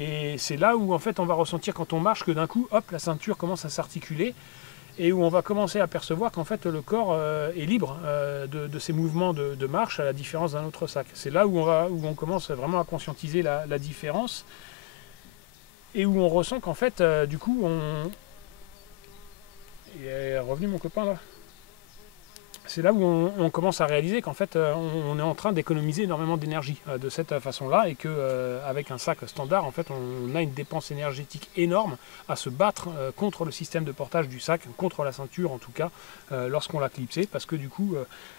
Et c'est là où en fait on va ressentir quand on marche que d'un coup, hop, la ceinture commence à s'articuler et où on va commencer à percevoir qu'en fait le corps est libre de ses mouvements de marche à la différence d'un autre sac. C'est là où on commence vraiment à conscientiser la différence et où on ressent qu'en fait du coup Il est revenu mon copain là. C'est là où on commence à réaliser qu'en fait on est en train d'économiser énormément d'énergie de cette façon-là et que avec un sac standard en fait on a une dépense énergétique énorme à se battre contre le système de portage du sac, contre la ceinture en tout cas lorsqu'on l'a clipsé, parce que du coup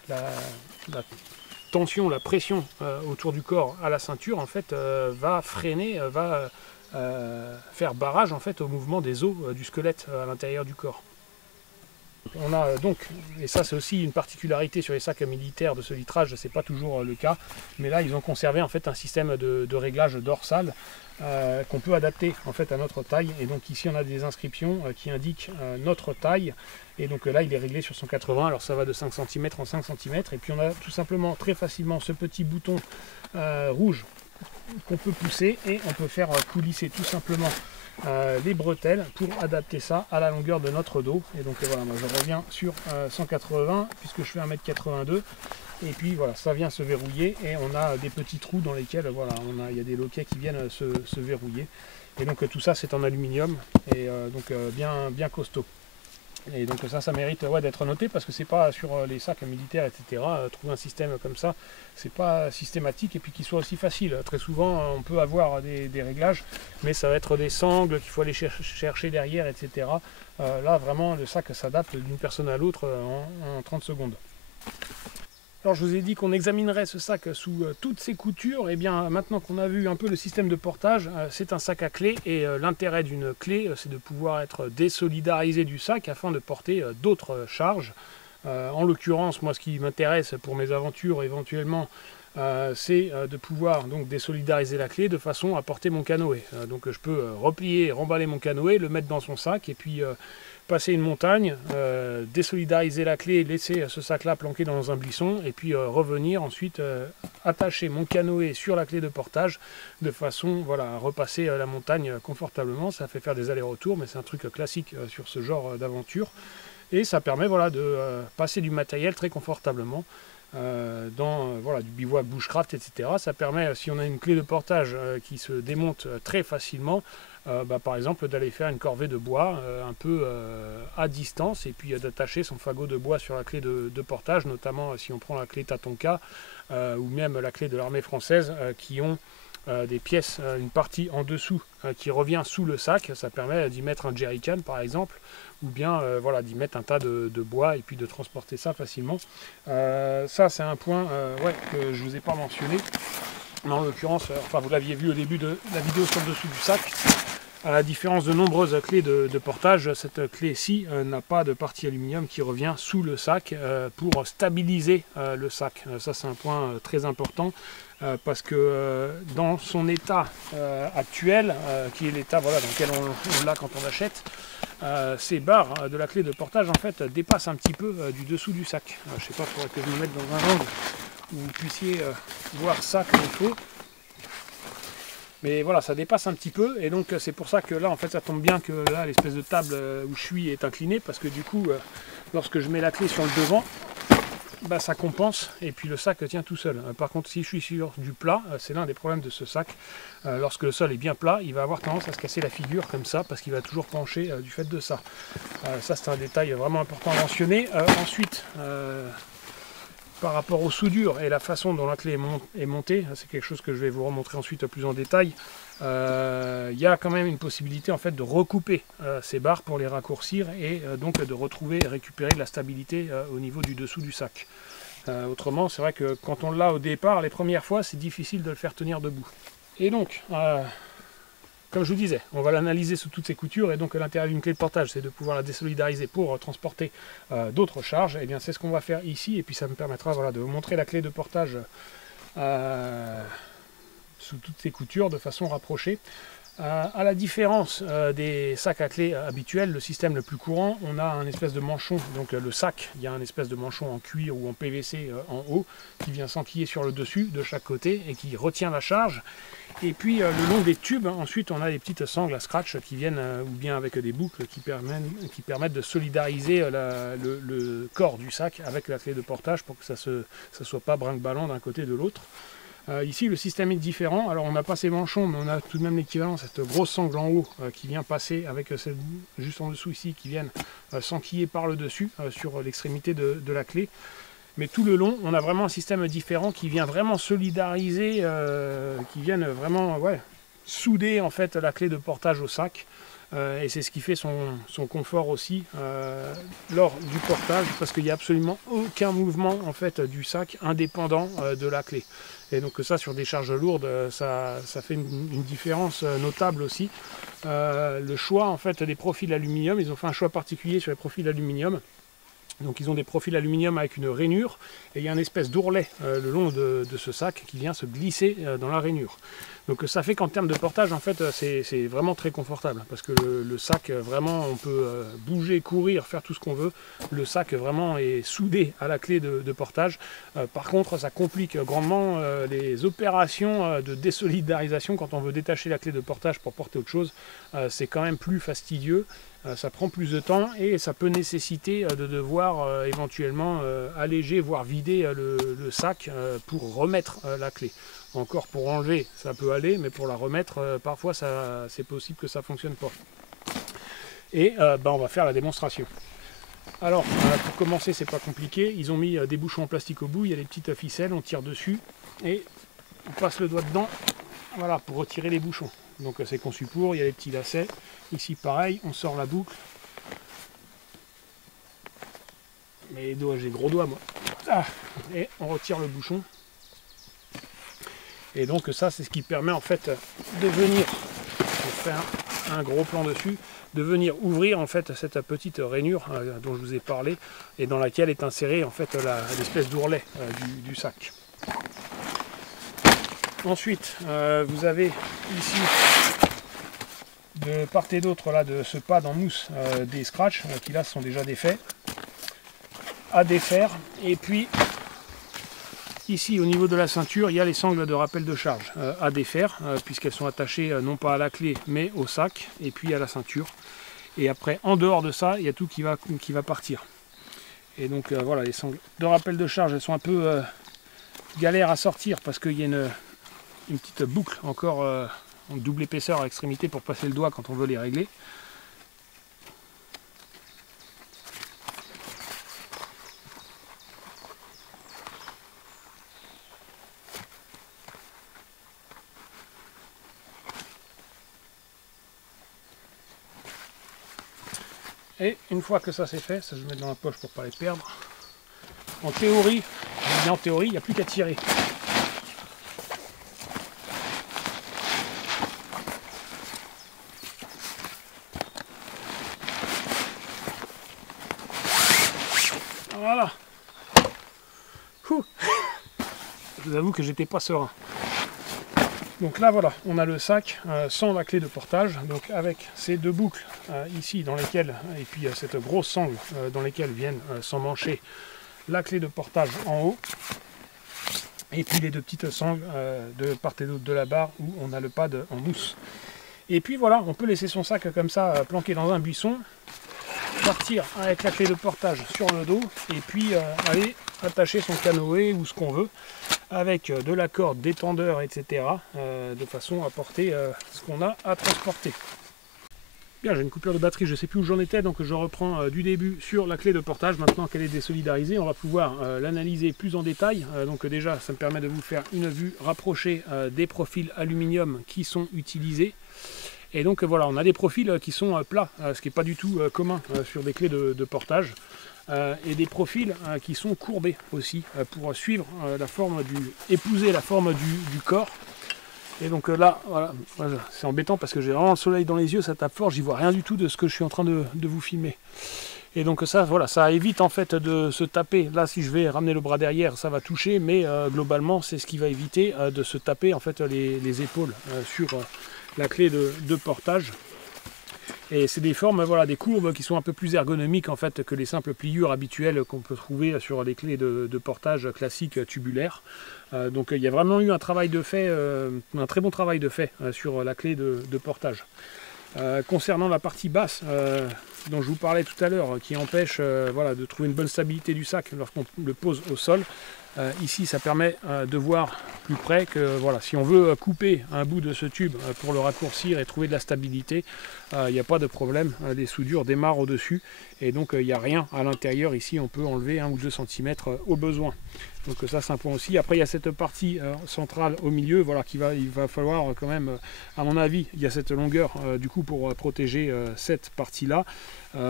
la tension, la pression autour du corps à la ceinture en fait va freiner, va faire barrage en fait au mouvement des os du squelette à l'intérieur du corps. On a donc, et ça c'est aussi une particularité sur les sacs militaires de ce litrage, c'est pas toujours le cas, mais là ils ont conservé en fait un système de réglage dorsal qu'on peut adapter en fait à notre taille. Et donc ici on a des inscriptions qui indiquent notre taille, et donc là il est réglé sur 180, alors ça va de 5 cm en 5 cm, et puis on a tout simplement très facilement ce petit bouton rouge qu'on peut pousser, et on peut faire coulisser tout simplement les bretelles pour adapter ça à la longueur de notre dos. Et donc voilà, moi je reviens sur 180 puisque je fais 1m82, et puis voilà, ça vient se verrouiller et on a des petits trous dans lesquels voilà, il y a des loquets qui viennent se verrouiller, et donc tout ça c'est en aluminium et donc bien costaud. Et donc ça mérite d'être noté, parce que c'est pas sur les sacs militaires, etc. Trouver un système comme ça, c'est pas systématique, et puis qu'il soit aussi facile. Très souvent, on peut avoir des réglages, mais ça va être des sangles qu'il faut aller chercher derrière, etc. Là, vraiment, le sac s'adapte d'une personne à l'autre en 30 secondes. Alors je vous ai dit qu'on examinerait ce sac sous toutes ses coutures. Et bien maintenant qu'on a vu un peu le système de portage, c'est un sac à clé, et l'intérêt d'une clé c'est de pouvoir être désolidarisé du sac afin de porter d'autres charges. En l'occurrence, moi ce qui m'intéresse pour mes aventures éventuellement, c'est de pouvoir donc désolidariser la clé de façon à porter mon canoë. Donc je peux replier, remballer mon canoë, le mettre dans son sac, et puis passer une montagne, désolidariser la clé, laisser ce sac-là planqué dans un buisson, et puis revenir ensuite attacher mon canoë sur la clé de portage de façon à repasser la montagne confortablement. Ça fait faire des allers-retours, mais c'est un truc classique sur ce genre d'aventure, et ça permet de passer du matériel très confortablement dans du bivouac bushcraft, etc. Ça permet, si on a une clé de portage qui se démonte très facilement, par exemple d'aller faire une corvée de bois un peu à distance, et puis d'attacher son fagot de bois sur la clé de portage, notamment si on prend la clé Tatonka ou même la clé de l'armée française qui ont des pièces, une partie en dessous qui revient sous le sac. Ça permet d'y mettre un jerrycan par exemple, ou bien d'y mettre un tas de bois et puis de transporter ça facilement. Ça c'est un point que je ne vous ai pas mentionné, mais en l'occurrence, vous l'aviez vu au début de la vidéo sur le dessous du sac. À la différence de nombreuses clés de portage, cette clé-ci n'a pas de partie aluminium qui revient sous le sac pour stabiliser le sac. Ça c'est un point très important, parce que dans son état actuel, qui est l'état dans lequel on l'a quand on l'achète, ces barres de la clé de portage en fait dépassent un petit peu du dessous du sac. Je ne sais pas, il faudrait que je me mette dans un angle où vous puissiez voir ça comme il faut. Mais voilà, ça dépasse un petit peu, et donc c'est pour ça que là en fait ça tombe bien que là l'espèce de table où je suis est inclinée, parce que du coup lorsque je mets la clé sur le devant, ça compense, et puis le sac tient tout seul. Par contre, si je suis sur du plat, c'est l'un des problèmes de ce sac. Lorsque le sol est bien plat, il va avoir tendance à se casser la figure comme ça, parce qu'il va toujours pencher du fait de ça. Ça c'est un détail vraiment important à mentionner. Ensuite, par rapport aux soudures et la façon dont la clé est montée, c'est quelque chose que je vais vous remontrer ensuite plus en détail. Il y a quand même une possibilité en fait de recouper ces barres pour les raccourcir, et donc de retrouver et récupérer de la stabilité au niveau du dessous du sac. Autrement, c'est vrai que quand on l'a au départ, les premières fois, c'est difficile de le faire tenir debout. Et donc, comme je vous disais, on va l'analyser sous toutes ses coutures, et donc l'intérêt d'une clé de portage, c'est de pouvoir la désolidariser pour transporter d'autres charges. Et bien c'est ce qu'on va faire ici, et puis ça me permettra de vous montrer la clé de portage sous toutes ses coutures de façon rapprochée. À la différence des sacs à clé habituels, le système le plus courant, on a un espèce de manchon, donc le sac, il y a un espèce de manchon en cuir ou en PVC en haut qui vient s'enquiller sur le dessus de chaque côté et qui retient la charge. Et puis le long des tubes, ensuite on a des petites sangles à scratch qui viennent, ou bien avec des boucles qui permettent de solidariser le corps du sac avec la clé de portage pour que ça ne soit pas brinque-ballant d'un côté et de l'autre. Ici le système est différent, alors on n'a pas ces manchons mais on a tout de même l'équivalent, cette grosse sangle en haut qui vient passer avec celle juste en dessous ici qui viennent s'enquiller par le dessus sur l'extrémité de la clé. Mais tout le long on a vraiment un système différent qui vient vraiment solidariser, qui vient vraiment souder en fait la clé de portage au sac. Et c'est ce qui fait son confort aussi lors du portage, parce qu'il n'y a absolument aucun mouvement en fait du sac indépendant de la clé. Et donc ça sur des charges lourdes, ça fait une différence notable aussi. Le choix en fait des profils aluminium, ils ont fait un choix particulier sur les profils aluminium. Donc ils ont des profils aluminium avec une rainure et il y a une espèce d'ourlet le long de ce sac qui vient se glisser dans la rainure. Donc ça fait qu'en termes de portage en fait c'est vraiment très confortable parce que le sac vraiment on peut bouger, courir, faire tout ce qu'on veut. Le sac vraiment est soudé à la clé de portage. Par contre ça complique grandement les opérations de désolidarisation quand on veut détacher la clé de portage pour porter autre chose. C'est quand même plus fastidieux. Ça prend plus de temps et ça peut nécessiter de devoir éventuellement alléger, voire vider le sac pour remettre la clé. Encore pour enlever, ça peut aller, mais pour la remettre, parfois c'est possible que ça ne fonctionne pas. Et on va faire la démonstration. Alors, pour commencer, c'est pas compliqué. Ils ont mis des bouchons en plastique au bout, il y a des petites ficelles, on tire dessus et on passe le doigt dedans, voilà, pour retirer les bouchons. Donc c'est conçu pour, il y a des petits lacets. Ici pareil, on sort la boucle. Mais les doigts, j'ai gros doigts moi. Et on retire le bouchon. Et donc ça c'est ce qui permet en fait de venir, je vais faire un gros plan dessus, de venir ouvrir en fait cette petite rainure dont je vous ai parlé et dans laquelle est insérée en fait l'espèce d'ourlet du sac. Ensuite, vous avez ici, de part et d'autre là de ce pad en mousse, des scratchs qui là sont déjà défaits, à défaire. Et puis ici au niveau de la ceinture, il y a les sangles de rappel de charge à défaire, puisqu'elles sont attachées non pas à la clé mais au sac et puis à la ceinture. Et après, en dehors de ça, il y a tout qui va partir. Et donc voilà, les sangles de rappel de charge, elles sont un peu galères à sortir parce qu'il y a une petite boucle encore en double épaisseur à l'extrémité pour passer le doigt quand on veut les régler. Et une fois que ça c'est fait, ça je vais mettre dans la poche pour ne pas les perdre. En théorie, il n'y a plus qu'à tirer. Voilà. Je vous avoue que j'étais pas serein. Donc là voilà, on a le sac sans la clé de portage, donc avec ces deux boucles ici dans lesquelles, et puis cette grosse sangle dans lesquelles viennent s'emmancher la clé de portage en haut, et puis les deux petites sangles de part et d'autre de la barre où on a le pad en mousse. Et puis voilà, on peut laisser son sac comme ça planqué dans un buisson, partir avec la clé de portage sur le dos, et puis aller attacher son canoë ou ce qu'on veut, avec de la corde, des tendeurs, etc. De façon à porter ce qu'on a à transporter. Bien, j'ai une coupure de batterie, je ne sais plus où j'en étais, donc je reprends du début sur la clé de portage. Maintenant qu'elle est désolidarisée, on va pouvoir l'analyser plus en détail. Donc déjà, ça me permet de vous faire une vue rapprochée des profils aluminium qui sont utilisés. Et donc voilà, on a des profils qui sont plats, ce qui n'est pas du tout commun sur des clés de portage. Et des profils qui sont courbés aussi pour suivre la forme épouser la forme du corps. Et donc là, voilà, c'est embêtant parce que j'ai vraiment le soleil dans les yeux, ça tape fort, j'y vois rien du tout de ce que je suis en train de vous filmer. Et donc ça, voilà, ça évite en fait de se taper. Là, si je vais ramener le bras derrière, ça va toucher, mais globalement, c'est ce qui va éviter de se taper en fait les épaules sur la clé de portage. Et c'est des formes, voilà, des courbes qui sont un peu plus ergonomiques en fait que les simples pliures habituelles qu'on peut trouver sur les clés de portage classiques tubulaires. Donc il y a vraiment eu un travail de fait, un très bon travail de fait sur la clé de portage. Concernant la partie basse dont je vous parlais tout à l'heure, qui empêche voilà, de trouver une bonne stabilité du sac lorsqu'on le pose au sol, ici ça permet de voir plus près que voilà, si on veut couper un bout de ce tube pour le raccourcir et trouver de la stabilité, il n'y a pas de problème, les soudures démarrent au-dessus et donc il n'y a rien à l'intérieur. Ici on peut enlever 1 ou 2 cm au besoin. Donc ça c'est un point aussi. Après il y a cette partie centrale au milieu, voilà, il va falloir quand même, à mon avis, il y a cette longueur du coup pour protéger cette partie là.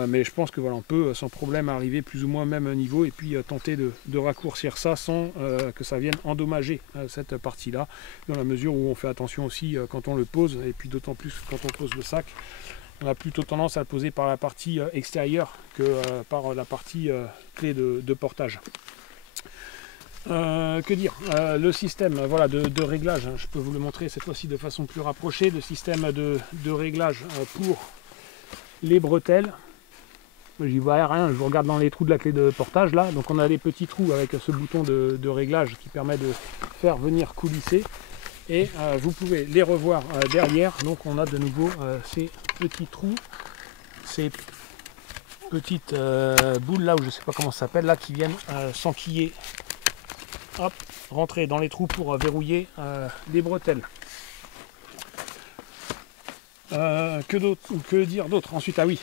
Mais je pense que voilà, on peut sans problème arriver plus ou moins au même niveau et puis tenter de raccourcir ça sans que ça vienne endommager cette partie là, dans la mesure où on fait attention aussi quand on le pose, et puis d'autant plus quand on pose le sac. On a plutôt tendance à le poser par la partie extérieure que par la partie clé de portage. Que dire, le système voilà, de réglage, hein, je peux vous le montrer cette fois-ci de façon plus rapprochée, le système de réglage pour les bretelles. J'y vois rien, je vous regarde dans les trous de la clé de portage là, donc on a des petits trous avec ce bouton de réglage qui permet de faire venir coulisser, et vous pouvez les revoir derrière. Donc on a de nouveau ces petits trous, ces petites boules là, où je ne sais pas comment ça s'appelle là, qui viennent s'enquiller, hop, rentrer dans les trous pour verrouiller les bretelles. Que dire d'autre ensuite? Ah oui,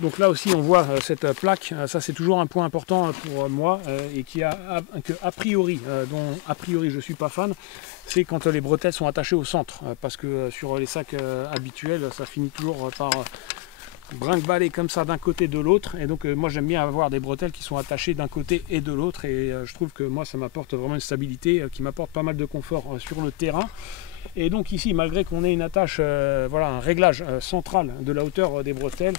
donc là aussi on voit cette plaque, ça c'est toujours un point important pour moi, et qui a priori, dont a priori je suis pas fan, c'est quand les bretelles sont attachées au centre, parce que sur les sacs habituels ça finit toujours par brinque-baller comme ça d'un côté de l'autre, et donc moi j'aime bien avoir des bretelles qui sont attachées d'un côté et de l'autre, et je trouve que moi ça m'apporte vraiment une stabilité qui m'apporte pas mal de confort sur le terrain. Et donc ici, malgré qu'on ait une attache, voilà, un réglage central de la hauteur des bretelles,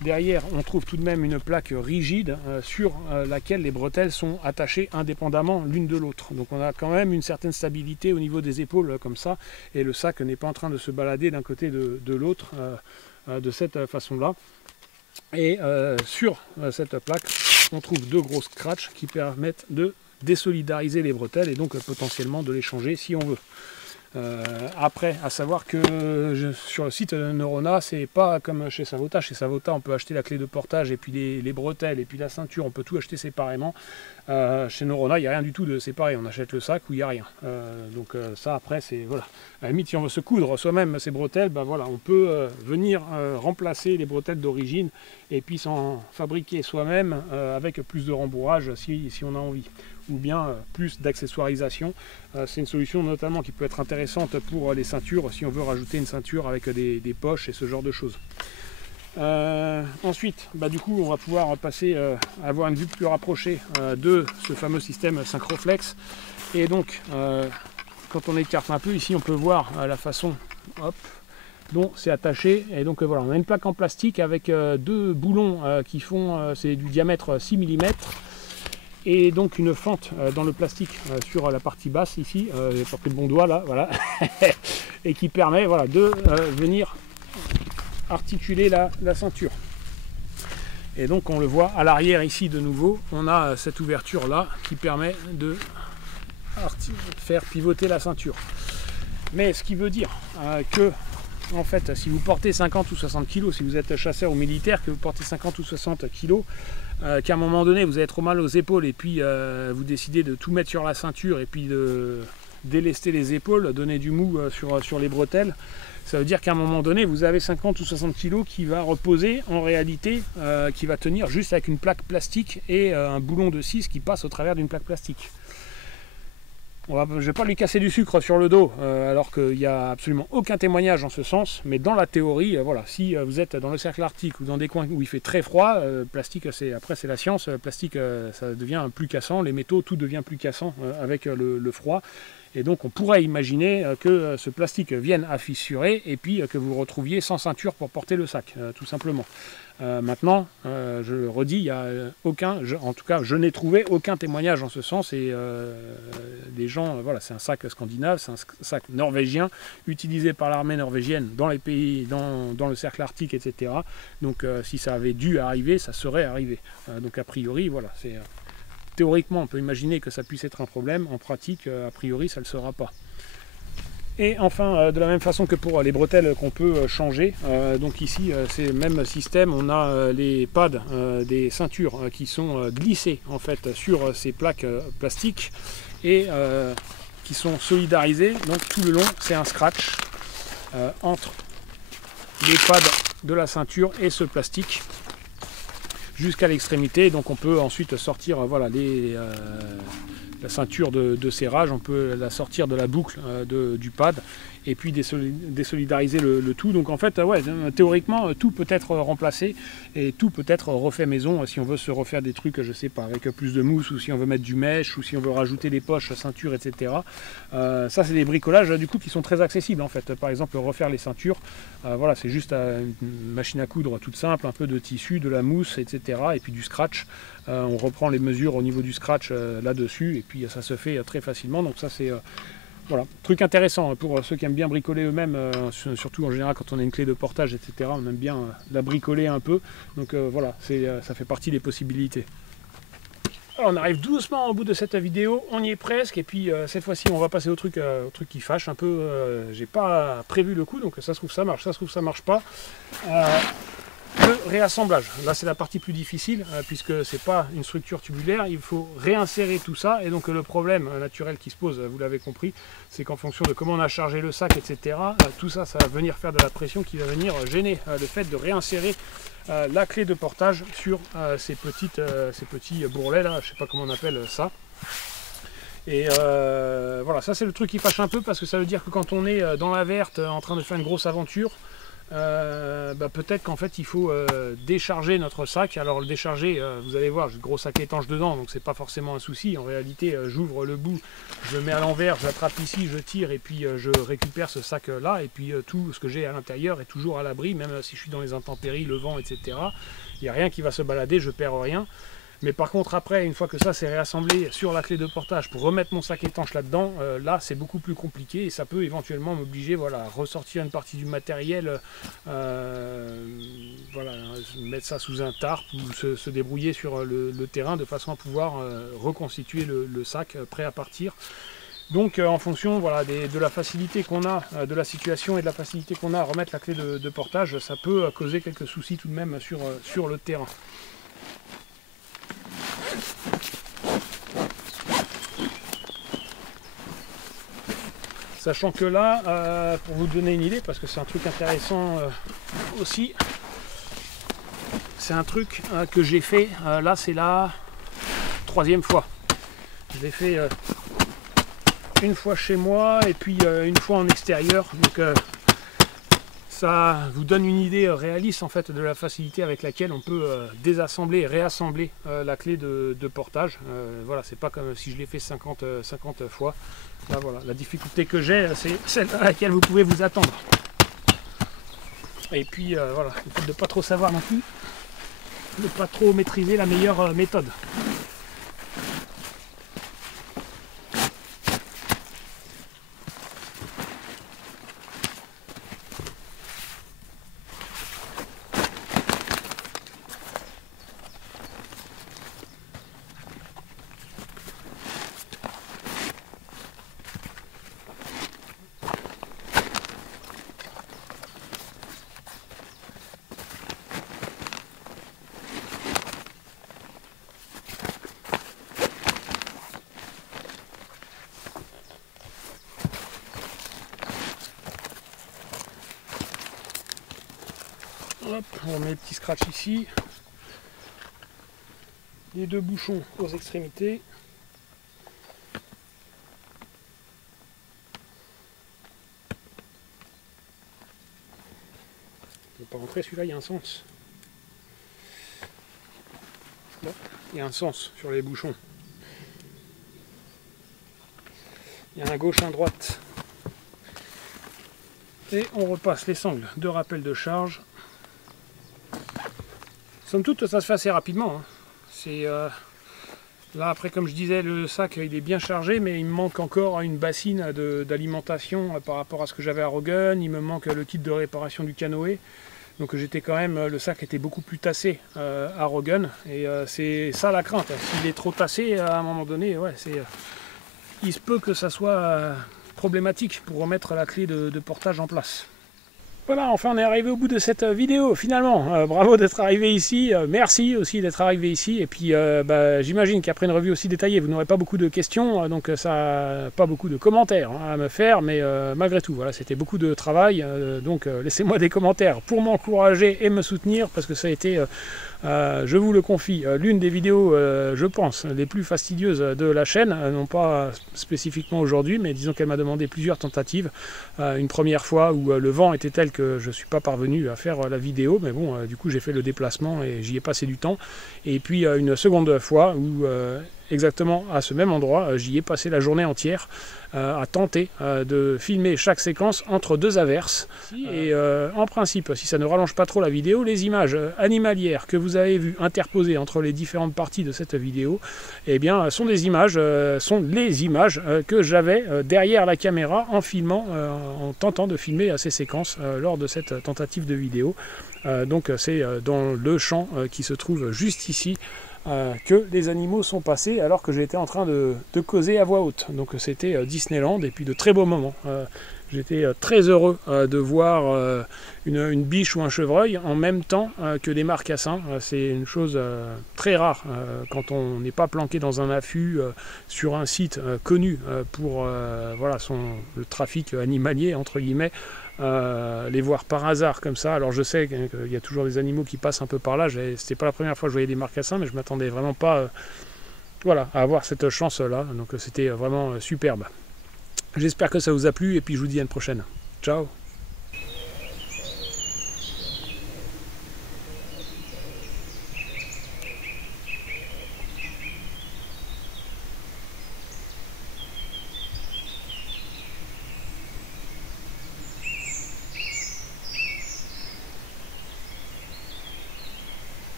derrière on trouve tout de même une plaque rigide sur laquelle les bretelles sont attachées indépendamment l'une de l'autre. Donc on a quand même une certaine stabilité au niveau des épaules comme ça, et le sac n'est pas en train de se balader d'un côté de l'autre de cette façon-là. Et sur cette plaque, on trouve 2 gros scratchs qui permettent de désolidariser les bretelles et donc potentiellement de les changer si on veut. Après, à savoir que sur le site de Neurona, c'est pas comme chez Savota. Chez Savota, on peut acheter la clé de portage et puis les bretelles et puis la ceinture, on peut tout acheter séparément. Chez Neurona, il n'y a rien du tout de séparé. On achète le sac où il n'y a rien. Donc ça, après, c'est voilà. À la limite, si on veut se coudre soi-même ces bretelles, ben voilà, on peut venir remplacer les bretelles d'origine et puis s'en fabriquer soi-même avec plus de rembourrage si on a envie, ou bien plus d'accessoirisation. C'est une solution notamment qui peut être intéressante pour les ceintures, si on veut rajouter une ceinture avec des poches et ce genre de choses. Ensuite, bah, du coup, on va pouvoir passer à avoir une vue plus rapprochée de ce fameux système Synchroflex. Et donc, quand on écarte un peu, ici on peut voir la façon, hop, dont c'est attaché. Et donc voilà, on a une plaque en plastique avec 2 boulons qui font, c'est du diamètre 6 mm. Et donc une fente dans le plastique sur la partie basse ici, j'ai pas pris le bon doigt là, voilà, et qui permet voilà, de venir articuler la ceinture. Et donc on le voit à l'arrière ici de nouveau, on a cette ouverture là qui permet de faire pivoter la ceinture. Mais ce qui veut dire que en fait, si vous portez 50 ou 60 kg, si vous êtes chasseur ou militaire, que vous portez 50 ou 60 kg, qu'à un moment donné vous avez trop mal aux épaules et puis vous décidez de tout mettre sur la ceinture et puis de délester les épaules, donner du mou sur les bretelles, ça veut dire qu'à un moment donné vous avez 50 ou 60 kg qui va reposer en réalité, qui va tenir juste avec une plaque plastique et un boulon de 6 qui passe au travers d'une plaque plastique. Je ne vais pas lui casser du sucre sur le dos, alors qu'il n'y a absolument aucun témoignage en ce sens, mais dans la théorie, voilà, si vous êtes dans le cercle arctique ou dans des coins où il fait très froid, plastique, après c'est la science, plastique ça devient plus cassant, les métaux, tout devient plus cassant avec le froid, et donc on pourrait imaginer que ce plastique vienne à fissurer et puis que vous retrouviez sans ceinture pour porter le sac, tout simplement. Maintenant, je le redis, il y a aucun, en tout cas je n'ai trouvé aucun témoignage en ce sens, et les gens, voilà, c'est un sac scandinave, c'est un sac norvégien, utilisé par l'armée norvégienne dans les pays, dans le cercle arctique, etc. Donc si ça avait dû arriver, ça serait arrivé. Donc a priori, voilà, c'est théoriquement, on peut imaginer que ça puisse être un problème. En pratique, a priori, ça ne le sera pas. Et enfin, de la même façon que pour les bretelles qu'on peut changer, donc ici, c'est le même système. On a les pads des ceintures qui sont glissés en fait sur ces plaques plastiques et qui sont solidarisées. Donc tout le long, c'est un scratch entre les pads de la ceinture et ce plastique jusqu'à l'extrémité. Donc on peut ensuite sortir voilà, la ceinture de serrage, on peut la sortir de la boucle du pad et puis désolidariser le tout. Donc en fait, ouais, théoriquement, tout peut être remplacé et tout peut être refait maison si on veut se refaire des trucs, je sais pas, avec plus de mousse, ou si on veut mettre du mèche, ou si on veut rajouter des poches, ceinture, etc. Ça, c'est des bricolages du coup qui sont très accessibles en fait. Par exemple, refaire les ceintures, voilà, c'est juste une machine à coudre toute simple, un peu de tissu, de la mousse, etc. et puis du scratch. On reprend les mesures au niveau du scratch là-dessus et puis ça se fait très facilement. Donc ça, c'est voilà, truc intéressant pour ceux qui aiment bien bricoler eux-mêmes, surtout en général quand on a une clé de portage, etc. On aime bien la bricoler un peu. Donc voilà, ça fait partie des possibilités. Alors, on arrive doucement au bout de cette vidéo, on y est presque, et puis cette fois-ci on va passer au truc qui fâche un peu. J'ai pas prévu le coup, donc ça se trouve ça marche, ça se trouve ça marche pas. Le réassemblage, là c'est la partie plus difficile puisque c'est pas une structure tubulaire, il faut réinsérer tout ça, et donc le problème naturel qui se pose, vous l'avez compris, c'est qu'en fonction de comment on a chargé le sac, etc., tout ça, ça va venir faire de la pression qui va venir gêner le fait de réinsérer la clé de portage sur ces petits bourrelets là, je sais pas comment on appelle ça. Et voilà, ça c'est le truc qui fâche un peu parce que ça veut dire que quand on est dans la verte en train de faire une grosse aventure, peut-être qu'en fait il faut décharger notre sac. Alors le décharger, vous allez voir, j'ai le gros sac étanche dedans, donc c'est pas forcément un souci. En réalité, j'ouvre le bout, je le mets à l'envers, j'attrape ici, je tire et puis je récupère ce sac là, et puis tout ce que j'ai à l'intérieur est toujours à l'abri, même si je suis dans les intempéries, le vent, etc. Il n'y a rien qui va se balader, je perds rien. Mais par contre après, une fois que ça c'est réassemblé sur la clé de portage pour remettre mon sac étanche là-dedans, là c'est beaucoup plus compliqué et ça peut éventuellement m'obliger, voilà, à ressortir une partie du matériel, voilà, mettre ça sous un tarp ou se débrouiller sur le terrain de façon à pouvoir reconstituer le sac prêt à partir. Donc en fonction, voilà, de la facilité qu'on a, de la situation et de la facilité qu'on a à remettre la clé de portage, ça peut causer quelques soucis tout de même sur le terrain. Sachant que là, pour vous donner une idée, parce que c'est un truc intéressant aussi, c'est un truc que j'ai fait, là c'est la 3e fois. Je l'ai fait une fois chez moi et puis une fois en extérieur. Donc ça vous donne une idée réaliste en fait de la facilité avec laquelle on peut désassembler et réassembler la clé de portage. Voilà, c'est pas comme si je l'ai fait 50 fois. Là, voilà, la difficulté que j'ai, c'est celle à laquelle vous pouvez vous attendre. Et puis voilà, le fait de ne pas trop savoir non plus, de ne pas trop maîtriser la meilleure méthode. Hop, on met les petits scratchs ici. Les 2 bouchons aux extrémités. Il ne peut pas rentrer, celui-là, il y a un sens. Là, il y a un sens sur les bouchons. Il y a un à gauche, un à droite. Et on repasse les sangles de rappel de charge. Somme toute, ça se fait assez rapidement. Hein. C'est Là après, comme je disais, le sac il est bien chargé, mais il me manque encore une bassine d'alimentation par rapport à ce que j'avais à Roggen. Il me manque le kit de réparation du canoë. Donc j'étais quand même, le sac était beaucoup plus tassé à Roggen. Et c'est ça la crainte. S'il est trop tassé, à un moment donné, ouais, il se peut que ça soit problématique pour remettre la clé de portage en place. Voilà, enfin on est arrivé au bout de cette vidéo finalement. Bravo d'être arrivé ici, merci aussi d'être arrivé ici. Et puis j'imagine qu'après une revue aussi détaillée, vous n'aurez pas beaucoup de questions, donc ça, pas beaucoup de commentaires à me faire, mais malgré tout, voilà, c'était beaucoup de travail. Donc laissez-moi des commentaires pour m'encourager et me soutenir, parce que ça a été, je vous le confie, l'une des vidéos, je pense, les plus fastidieuses de la chaîne, non pas spécifiquement aujourd'hui, mais disons qu'elle m'a demandé plusieurs tentatives. Une première fois où le vent était tel que je ne suis pas parvenu à faire la vidéo, mais bon, du coup j'ai fait le déplacement et j'y ai passé du temps. Et puis une seconde fois où exactement à ce même endroit, j'y ai passé la journée entière à tenter de filmer chaque séquence entre deux averses. Et en principe, si ça ne rallonge pas trop la vidéo, les images animalières que vous avez vues interposées entre les différentes parties de cette vidéo, eh bien, sont les images que j'avais derrière la caméra en filmant, en tentant de filmer ces séquences lors de cette tentative de vidéo. Donc c'est dans le champ qui se trouve juste ici que les animaux sont passés alors que j'étais en train de causer à voix haute. Donc c'était Disneyland, et puis de très beaux moments. J'étais très heureux de voir une biche ou un chevreuil en même temps que des marcassins. C'est une chose très rare quand on n'est pas planqué dans un affût sur un site connu pour voilà, le trafic animalier, entre guillemets. Les voir par hasard comme ça. Alors je sais qu'il y a toujours des animaux qui passent un peu par là. C'était pas la première fois que je voyais des marcassins, mais je m'attendais vraiment pas voilà, à avoir cette chance là. Donc c'était vraiment superbe. J'espère que ça vous a plu, et puis je vous dis à une prochaine. Ciao.